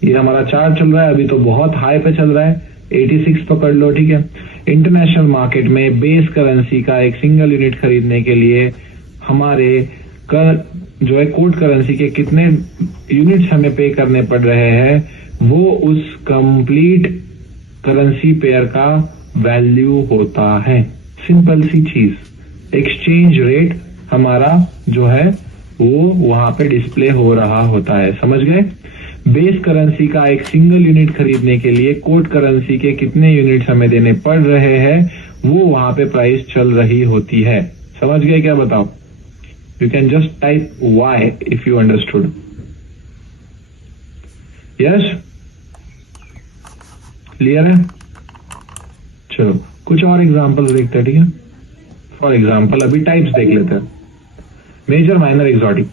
ये हमारा चार्ट चल रहा है, अभी तो बहुत हाई पे चल रहा है, 86 पकड़ लो। ठीक है, इंटरनेशनल मार्केट में बेस करेंसी का एक सिंगल यूनिट खरीदने के लिए हमारे जो है कोड करेंसी के कितने यूनिट्स हमें पे करने पड़ रहे हैं वो उस कंप्लीट करेंसी पेयर का वैल्यू होता है। सिंपल सी चीज, एक्सचेंज रेट हमारा जो है वो वहां पे डिस्प्ले हो रहा होता है। समझ गए, बेस करेंसी का एक सिंगल यूनिट खरीदने के लिए कोड करेंसी के कितने यूनिट्स हमें देने पड़ रहे हैं वो वहां पे प्राइस चल रही होती है। समझ गए क्या, बताओ। You can just type Y if you understood. Yes? Clear है? चलो कुछ और एग्जांपल्स देखते हैं, ठीक है। फॉर एग्जांपल अभी टाइप्स देख लेते हैं। Major, minor, exotic.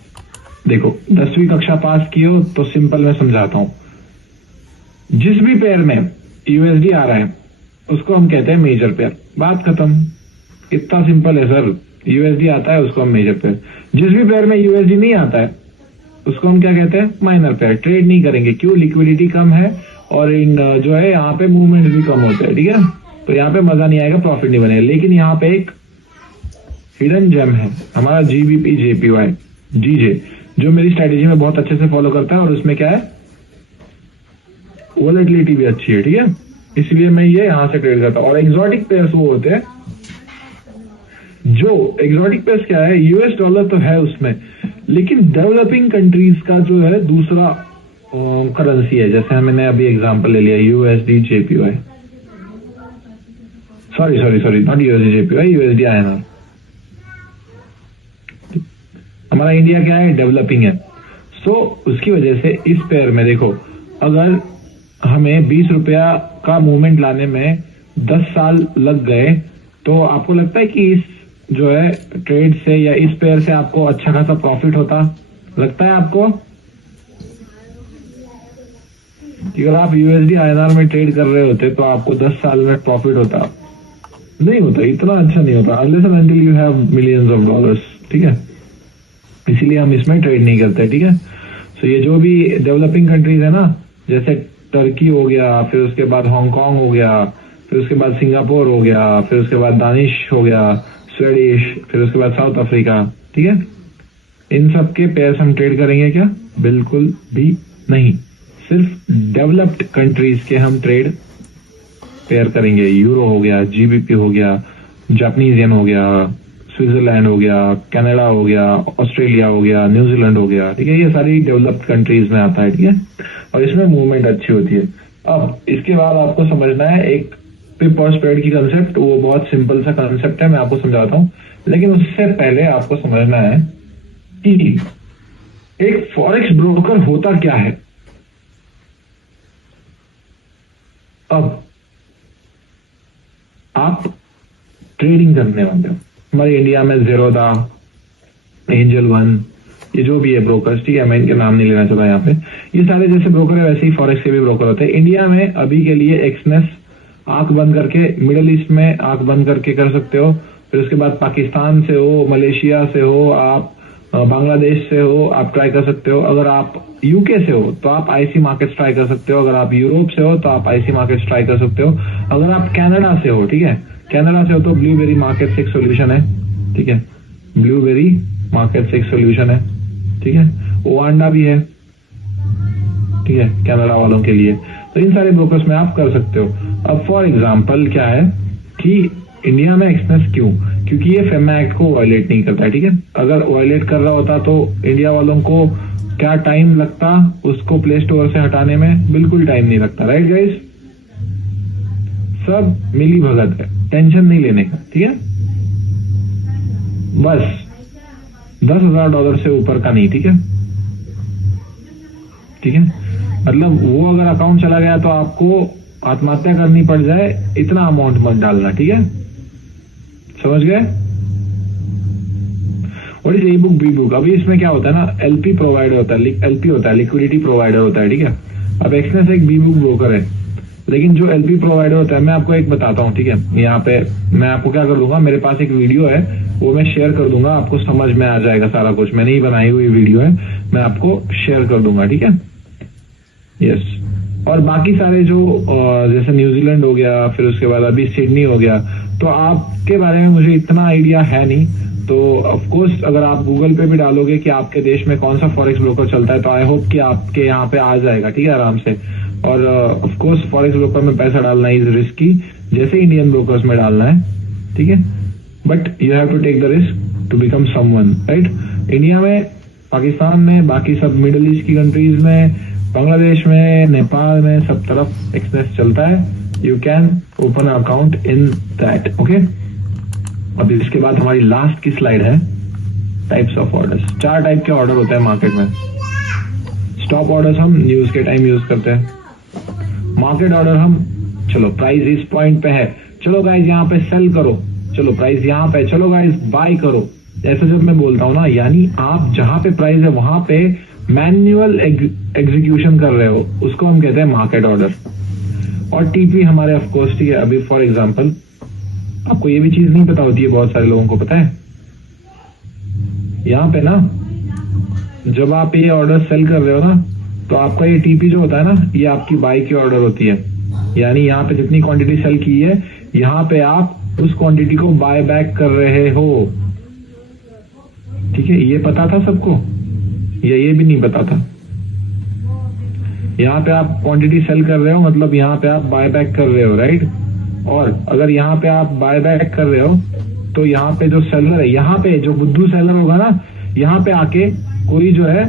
देखो 10वीं कक्षा पास किए हो तो सिंपल में समझाता हूं। जिस भी पेयर में यूएसडी आ रहा है उसको हम कहते हैं मेजर पेयर, बात खत्म। इतना सिंपल है सर, यूएसडी आता है उसको हम मेजर पेयर। जिस भी पेयर में यूएसडी नहीं आता है उसको हम क्या कहते हैं, माइनर पेयर। ट्रेड नहीं करेंगे, क्यों, लिक्विडिटी कम है और इन जो है यहाँ पे मूवमेंट भी कम होते हैं, ठीक है। तो यहाँ पे मजा नहीं आएगा, प्रॉफिट नहीं बनेगा। लेकिन यहाँ पे एक हिडन जेम है हमारा GBP JPY GJ, जो मेरी स्ट्रेटेजी में बहुत अच्छे से फॉलो करता है और उसमें क्या है, वोलेटिलिटी भी अच्छी है, ठीक है। इसलिए मैं ये यहां से ट्रेड करता हूं। और एक्सोटिक पेयर्स वो होते हैं जो, एक्सोटिक पेयर्स क्या है, US डॉलर तो है उसमें, लेकिन डेवलपिंग कंट्रीज का जो है दूसरा करेंसी है। जैसे मैंने अभी एग्जांपल ले लिया USD JPY, sorry not USD JPY, USD INR। हमारा इंडिया क्या है, डेवलपिंग है। सो उसकी वजह से इस पेयर में देखो, अगर हमें 20 रुपया का मूवमेंट लाने में 10 साल लग गए, तो आपको लगता है कि इस जो है ट्रेड से या इस पेयर से आपको अच्छा खासा प्रॉफिट होता, लगता है आपको कि अगर आप USD INR में ट्रेड कर रहे होते तो आपको 10 साल में प्रॉफिट होता? नहीं होता, इतना अच्छा नहीं होता, unless and until you have millions of dollars, ठीक है। इसीलिए हम इसमें ट्रेड नहीं करते, ठीक है। सो ये जो भी डेवलपिंग कंट्रीज है ना, जैसे टर्की हो गया, फिर उसके बाद हांगकांग हो गया, फिर उसके बाद सिंगापुर हो गया, फिर उसके बाद दानिश हो गया, स्वीडिश, फिर उसके बाद साउथ अफ्रीका, ठीक है। इन सब के पेयर्स हम ट्रेड करेंगे क्या? बिल्कुल भी नहीं। सिर्फ डेवलप्ड कंट्रीज के हम ट्रेड पेयर करेंगे। यूरो हो गया, GBP हो गया, जापानीज येन हो गया, स्विट्जरलैंड हो गया, कनाडा हो गया, ऑस्ट्रेलिया हो गया, न्यूजीलैंड हो गया, ठीक है। ये सारी डेवलप्ड कंट्रीज में आता है, ठीक है। और इसमें मूवमेंट अच्छी होती है। अब इसके बाद आपको समझना है एक पिप और स्प्रेड की कंसेप्ट, वो बहुत सिंपल सा कंसेप्ट है, मैं आपको समझाता हूं। लेकिन उससे पहले आपको समझना है कि एक फॉरेक्स ब्रोकर होता क्या है। अब आप ट्रेडिंग करने वाले हो, हमारे इंडिया में ज़ेरोधा, एंजल वन, ये जो भी है ब्रोकर्स, ठीक है, मैं इनके नाम नहीं लेना चाहता यहाँ पे, ये सारे जैसे ब्रोकर है वैसे ही फॉरेक्स के भी ब्रोकर होते हैं। इंडिया में अभी के लिए एक्सनेस आंख बंद करके, मिडिल ईस्ट में आंख बंद करके कर सकते हो, फिर उसके बाद पाकिस्तान से हो, मलेशिया से हो, आप बांग्लादेश से हो, आप ट्राई कर सकते हो। अगर आप यूके से हो तो आप IC मार्केट्स ट्राई कर सकते हो। अगर आप यूरोप से हो तो आप IC मार्केट्स ट्राई कर सकते हो। अगर आप कनाडा से हो, ठीक है, कनाडा से हो तो ब्लूबेरी मार्केट्स एक सोल्यूशन है, ठीक है, ब्लूबेरी मार्केट्स एक सोल्यूशन है, ठीक है। ओवांडा भी है, ठीक है, कनाडा वालों के लिए। तो इन सारे ब्रोकर्स में आप कर सकते हो। अब फॉर एग्जांपल क्या है कि इंडिया में एक्सनेस क्यों, क्योंकि ये फेमा एक्ट को वायलेट नहीं करता है, ठीक है। अगर वायलेट कर रहा होता तो इंडिया वालों को क्या टाइम लगता उसको प्ले स्टोर से हटाने में? बिल्कुल टाइम नहीं लगता, राइट गाइस। सब मिली भगत है, टेंशन नहीं लेने का, ठीक है। बस $10,000 से ऊपर का नहीं, ठीक है, ठीक है। मतलब वो अगर अकाउंट चला गया तो आपको आत्महत्या करनी पड़ जाए, इतना अमाउंट मत डालना, ठीक है, समझ गए। और इस ई बुक बी बुक, अभी इसमें क्या होता है ना, LP प्रोवाइडर होता है, LP होता है, लिक्विडिटी प्रोवाइडर होता है, ठीक है। अब एक्सनेस एक बी बुक ब्रोकर है, लेकिन जो LP प्रोवाइडर होता है, मैं आपको एक बताता हूँ, ठीक है। यहाँ पे मैं आपको क्या कर दूंगा, मेरे पास एक वीडियो है, वो मैं शेयर कर दूंगा, आपको समझ में आ जाएगा सारा कुछ। मैंने ही बनाई हुई वीडियो है, मैं आपको शेयर कर दूंगा, ठीक है, यस। और बाकी सारे जो जैसे न्यूजीलैंड हो गया, फिर उसके बाद अभी सिडनी हो गया, तो आपके बारे में मुझे इतना आइडिया है नहीं। तो ऑफ कोर्स अगर आप गूगल पे भी डालोगे कि आपके देश में कौन सा फॉरेक्स ब्रोकर चलता है, तो आई होप कि आपके यहाँ पे आ जाएगा, ठीक है, आराम से। और ऑफ कोर्स फॉरेक्स ब्रोकर में पैसा डालना इज रिस्की, जैसे इंडियन ब्रोकर्स में डालना है, ठीक है, but you have to take the risk to become someone, right. India में, पाकिस्तान में, बाकी सब मिडिल ईस्ट की कंट्रीज में, बांग्लादेश में, नेपाल में, सब तरफ एक्सनेस चलता है। You can open account in that, okay. अब इसके बाद हमारी लास्ट की स्लाइड है टाइप्स ऑफ ऑर्डर्स। 4 टाइप के ऑर्डर होते हैं मार्केट में। स्टॉप ऑर्डर्स हम न्यूज के टाइम यूज करते हैं। मार्केट ऑर्डर हम, चलो प्राइस इस पॉइंट पे है, चलो गाइज यहाँ पे सेल करो, चलो प्राइस यहाँ पे, चलो गाइज बाय करो, ऐसा जब मैं बोलता हूँ ना, यानी आप जहां पे प्राइस है वहां पे मैन्युअल एग्जीक्यूशन कर रहे हो, उसको हम कहते हैं मार्केट ऑर्डर। और TP हमारे ऑफकोर्स, ठीक है। अभी फॉर एग्जांपल आपको ये भी चीज नहीं पता होती है, बहुत सारे लोगों को पता है, यहाँ पे ना जब आप ये ऑर्डर सेल कर रहे हो ना, तो आपका ये टीपी जो होता है ना, ये आपकी बाई की ऑर्डर होती है। यानी यहाँ पे जितनी क्वांटिटी सेल की है, यहाँ पे आप उस क्वांटिटी को बाय बैक कर रहे हो। ठीक है, ये पता था सबको या ये भी नहीं पता था? यहाँ पे आप क्वांटिटी सेल कर रहे हो, मतलब यहाँ पे आप बाय बैक कर रहे हो, राइट। और अगर यहाँ पे आप बाय बैक कर रहे हो, तो यहाँ पे जो सेलर है, यहाँ पे जो बुद्धू सेलर होगा ना, यहाँ पे आके कोई जो है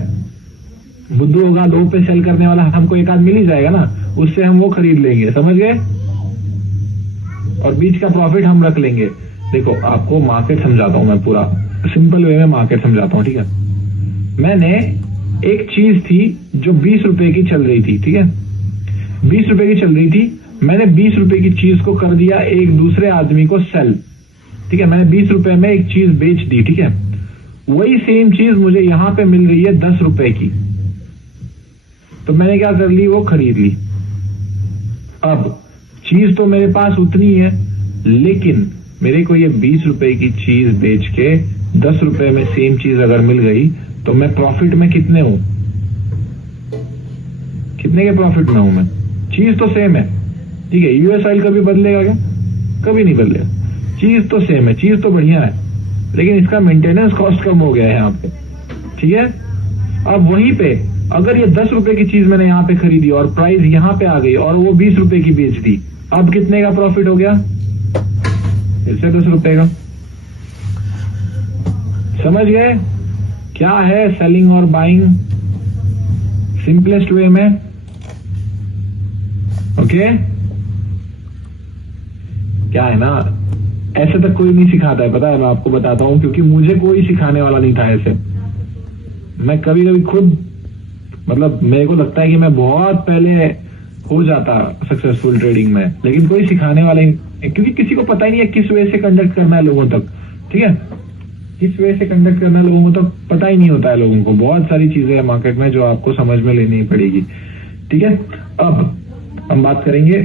बुद्धू होगा, लो पे सेल करने वाला, हमको एक आध मिल ही जाएगा ना, उससे हम वो खरीद लेंगे, समझ गए। और बीच का प्रॉफिट हम रख लेंगे। देखो आपको मार्केट समझाता हूं मैं, पूरा सिंपल वे में मार्केट समझाता हूं, ठीक है। मैंने एक चीज थी जो 20 रुपए की चल रही थी, ठीक है, 20 रुपए की चल रही थी। मैंने 20 रुपए की चीज को कर दिया एक दूसरे आदमी को सेल, ठीक है। मैंने 20 रुपए में एक चीज बेच दी, ठीक है। वही सेम चीज मुझे यहां पे मिल रही है 10 रुपए की, तो मैंने क्या कर ली, वो खरीद ली। अब चीज तो मेरे पास उतनी है, लेकिन मेरे को ये 20 रुपए की चीज बेच के 10 रुपए में सेम चीज अगर मिल गई, तो मैं प्रॉफिट में कितने हूं, कितने के प्रॉफिट में हूं मैं? चीज तो सेम है, ठीक है। यूएस ऑयल कभी बदलेगा क्या? कभी नहीं बदलेगा। चीज तो सेम है, चीज तो बढ़िया है, लेकिन इसका मेंटेनेंस कॉस्ट कम हो गया है यहाँ पे, ठीक है। अब वहीं पे अगर ये 10 रुपए की चीज मैंने यहाँ पे खरीदी और प्राइस यहाँ पे आ गई और वो 20 रुपए की बेच दी, अब कितने का प्रॉफिट हो गया? फिर से 10 रुपए का। समझ गए क्या है सेलिंग और बाइंग सिंपलेस्ट वे में? ओके। क्या है ना, ऐसे तक कोई नहीं सिखाता है, पता है, मैं आपको बताता हूं, क्योंकि मुझे कोई सिखाने वाला नहीं था ऐसे। मैं कभी कभी खुद, मतलब मेरे को लगता है कि मैं बहुत पहले हो जाता सक्सेसफुल ट्रेडिंग में, लेकिन कोई सिखाने वाला ही, क्योंकि किसी को पता ही नहीं है किस वे से कंडक्ट करना है लोगों तक, ठीक है। किस वे से कंडक्ट करना है लोगों तक पता ही नहीं होता है लोगों को। बहुत सारी चीजें हैं मार्केट में जो आपको समझ में लेनी पड़ेगी, ठीक है। अब हम बात करेंगे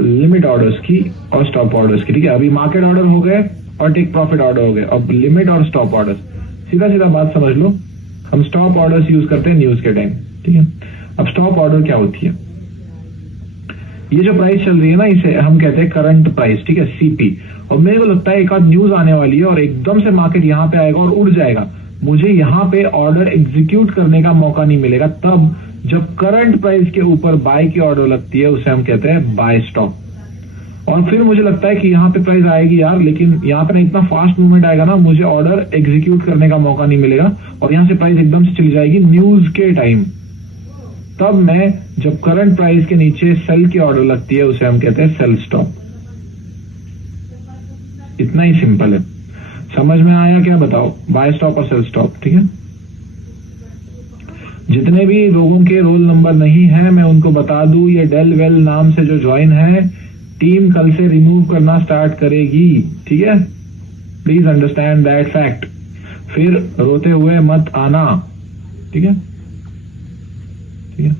लिमिट ऑर्डर्स की और स्टॉप ऑर्डर्स की, ठीक है। अभी मार्केट ऑर्डर हो गए और टेक प्रॉफिट ऑर्डर हो गए, अब लिमिट और स्टॉप ऑर्डर्स। सीधा सीधा बात समझ लो, हम स्टॉप ऑर्डर्स यूज करते हैं न्यूज के टाइम, ठीक है। अब स्टॉप ऑर्डर क्या होती है? ये जो प्राइस चल रही है ना, इसे हम कहते हैं करंट प्राइस, ठीक है, सीपी। और मेरे को लगता है एक आध न्यूज आने वाली है और एकदम से मार्केट यहाँ पे आएगा और उड़ जाएगा, मुझे यहाँ पे ऑर्डर एग्जीक्यूट करने का मौका नहीं मिलेगा। तब जब करंट प्राइस के ऊपर बाय की ऑर्डर लगती है, उसे हम कहते हैं बाय स्टॉप। और फिर मुझे लगता है कि यहाँ पे प्राइस आएगी यार, लेकिन यहाँ पे ना इतना फास्ट मूवमेंट आएगा ना, मुझे ऑर्डर एग्जीक्यूट करने का मौका नहीं मिलेगा और यहाँ से प्राइस एकदम से चली जाएगी न्यूज के टाइम। तब मैं, जब करंट प्राइस के नीचे सेल की ऑर्डर लगती है, उसे हम कहते हैं सेल स्टॉप। इतना ही सिंपल है। समझ में आया क्या? बताओ, बाय स्टॉप और सेल स्टॉप, ठीक है। जितने भी लोगों के रोल नंबर नहीं है, मैं उनको बता दूं, ये डेल वेल नाम से जो ज्वाइन है, टीम कल से रिमूव करना स्टार्ट करेगी, ठीक है। Please understand that fact. फिर रोते हुए मत आना, ठीक है, ठीक है।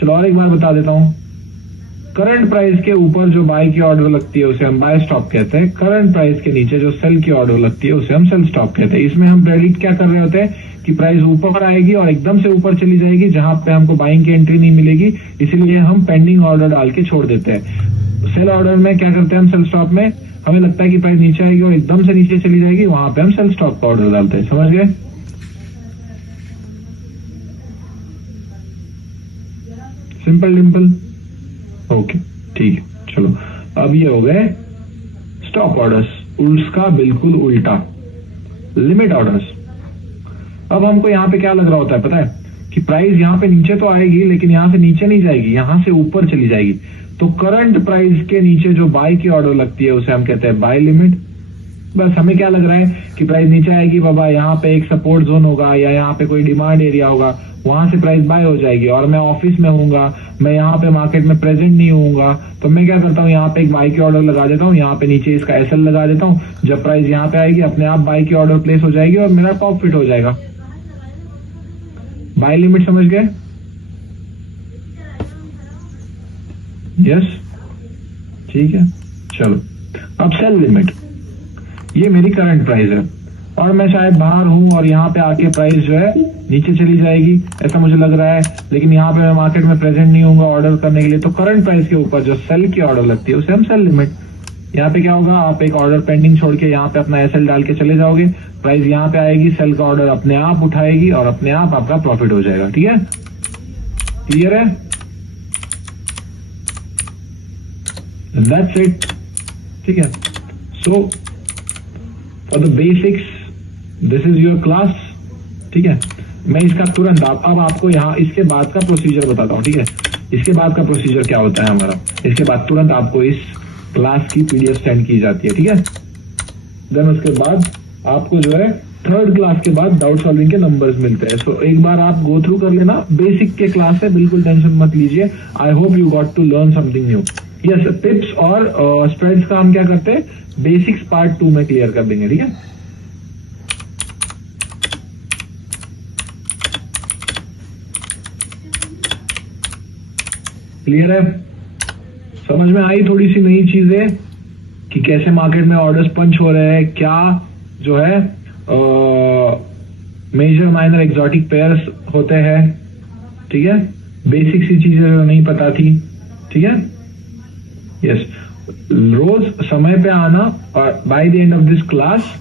चलो और एक बार बता देता हूं, करंट प्राइस के ऊपर जो बाय की ऑर्डर लगती है उसे हम बाय स्टॉप कहते हैं। करंट प्राइस के नीचे जो सेल की ऑर्डर लगती है उसे हम सेल स्टॉप कहते हैं। इसमें हम प्रेडिक्ट क्या कर रहे होते हैं कि प्राइस ऊपर आएगी और एकदम से ऊपर चली जाएगी, जहां पे हमको बाइंग की एंट्री नहीं मिलेगी, इसीलिए हम पेंडिंग ऑर्डर डाल के छोड़ देते हैं। सेल ऑर्डर में क्या करते हैं हम, सेल स्टॉप में हमें लगता है कि प्राइस नीचे आएगी और एकदम से नीचे चली जाएगी, वहां पे हम सेल स्टॉप का ऑर्डर डालते हैं। समझ गए? सिंपल डिम्पल, ओके, ठीक है। चलो अब ये हो गए स्टॉप ऑर्डर्स, उसका बिल्कुल उल्टा लिमिट ऑर्डर्स। अब हमको यहाँ पे क्या लग रहा होता है पता है, कि प्राइस यहाँ पे नीचे तो आएगी, लेकिन यहाँ से नीचे नहीं जाएगी, यहाँ से ऊपर चली जाएगी। तो करंट प्राइस के नीचे जो बाय की ऑर्डर लगती है उसे हम कहते हैं बाय लिमिट। बस हमें क्या लग रहा है कि प्राइस नीचे आएगी बाबा, यहाँ पे एक सपोर्ट जोन होगा या यहाँ पे कोई डिमांड एरिया होगा, वहां से प्राइस बाय हो जाएगी। और मैं ऑफिस में होऊंगा, मैं यहाँ पे मार्केट में प्रेजेंट नहीं होऊंगा, तो मैं क्या करता हूँ, यहाँ पे एक बाय की ऑर्डर लगा देता हूँ, यहाँ पे नीचे इसका एसएल लगा देता हूँ। जब प्राइस यहाँ पे आएगी, अपने आप बाय की ऑर्डर प्लेस हो जाएगी और मेरा प्रॉफिट हो जाएगा। बाय लिमिट समझ गए? यस, ठीक है। चलो अब सेल लिमिट, ये मेरी करंट प्राइस है और मैं शायद बाहर हूं और यहाँ पे आके प्राइस जो है नीचे चली जाएगी, ऐसा मुझे लग रहा है। लेकिन यहाँ पे मैं मार्केट में प्रेजेंट नहीं होऊंगा ऑर्डर करने के लिए, तो करंट प्राइस के ऊपर जो सेल की ऑर्डर लगती है उसे हम सेल लिमिट। यहाँ पे क्या होगा, आप एक ऑर्डर पेंडिंग छोड़ के यहाँ पे अपना एसएल डाल के चले जाओगे, प्राइस यहाँ पे आएगी, सेल का ऑर्डर अपने आप उठाएगी और अपने आप आपका प्रॉफिट हो जाएगा। ठीक है, क्लियर है? That's it. ठीक है, so for the basics this is your class. ठीक है, मैं इसका तुरंत अब आपको यहाँ इसके बाद का प्रोसीजर बताता हूँ। ठीक है, इसके बाद का प्रोसीजर क्या होता है हमारा, इसके बाद तुरंत आपको इस क्लास की पीडीएफ सेंड की जाती है। ठीक है, देन उसके बाद आपको जो है थर्ड क्लास के बाद डाउट सॉल्विंग के नंबर्स मिलते हैं। सो एक बार आप गो थ्रू कर लेना, बेसिक के क्लास है, बिल्कुल टेंशन मत लीजिए। I hope you got to learn something new. Yes, tips और स्प्रेड्स का हम क्या करते हैं, बेसिक्स पार्ट 2 में क्लियर कर देंगे। ठीक है, क्लियर है? समझ में आई थोड़ी सी नई चीजें कि कैसे मार्केट में ऑर्डर्स पंच हो रहे हैं, क्या जो है मेजर माइनर एक्सोटिक पेयर्स होते हैं। ठीक है, बेसिक सी चीजें जो नहीं पता थी। ठीक है, यस, रोज समय पे आना और by the end of this class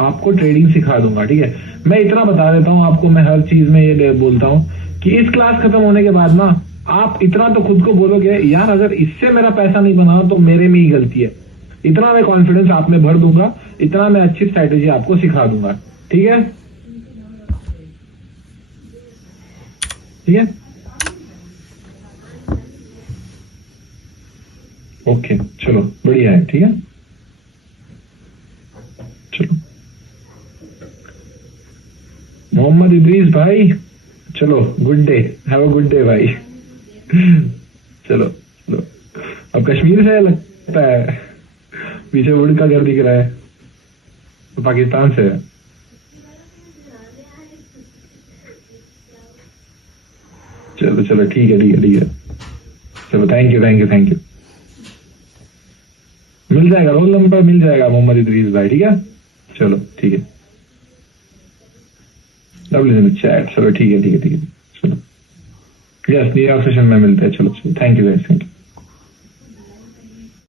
आपको ट्रेडिंग सिखा दूंगा। ठीक है, मैं इतना बता देता हूं आपको, मैं हर चीज में ये बोलता हूं कि इस क्लास खत्म होने के बाद ना आप इतना तो खुद को बोलोगे, यार अगर इससे मेरा पैसा नहीं बना तो मेरे में ही गलती है। इतना मैं कॉन्फिडेंस आप में भर दूंगा, इतना मैं अच्छी स्ट्रैटेजी आपको सिखा दूंगा। ठीक है, ठीक है, ओके, चलो बढ़िया है। ठीक है, चलो मोहम्मद इदरीस भाई, चलो good day, have a good day भाई। चलो चलो, अब कश्मीर से लगता है, पीछे वुड का घर दिख रहा है, तो पाकिस्तान से है। चलो चलो, ठीक है ठीक है ठीक है, चलो thank you thank you thank you. मिल जाएगा, रोल नंबर मिल जाएगा मोहम्मद इदरीस भाई। ठीक है, चलो ठीक है, चैट, चलो ठीक है ठीक है ठीक है, चलो यस, न्यूयॉर्क सेशन में मिलते हैं। चलो चलो, thank you guys, thank you.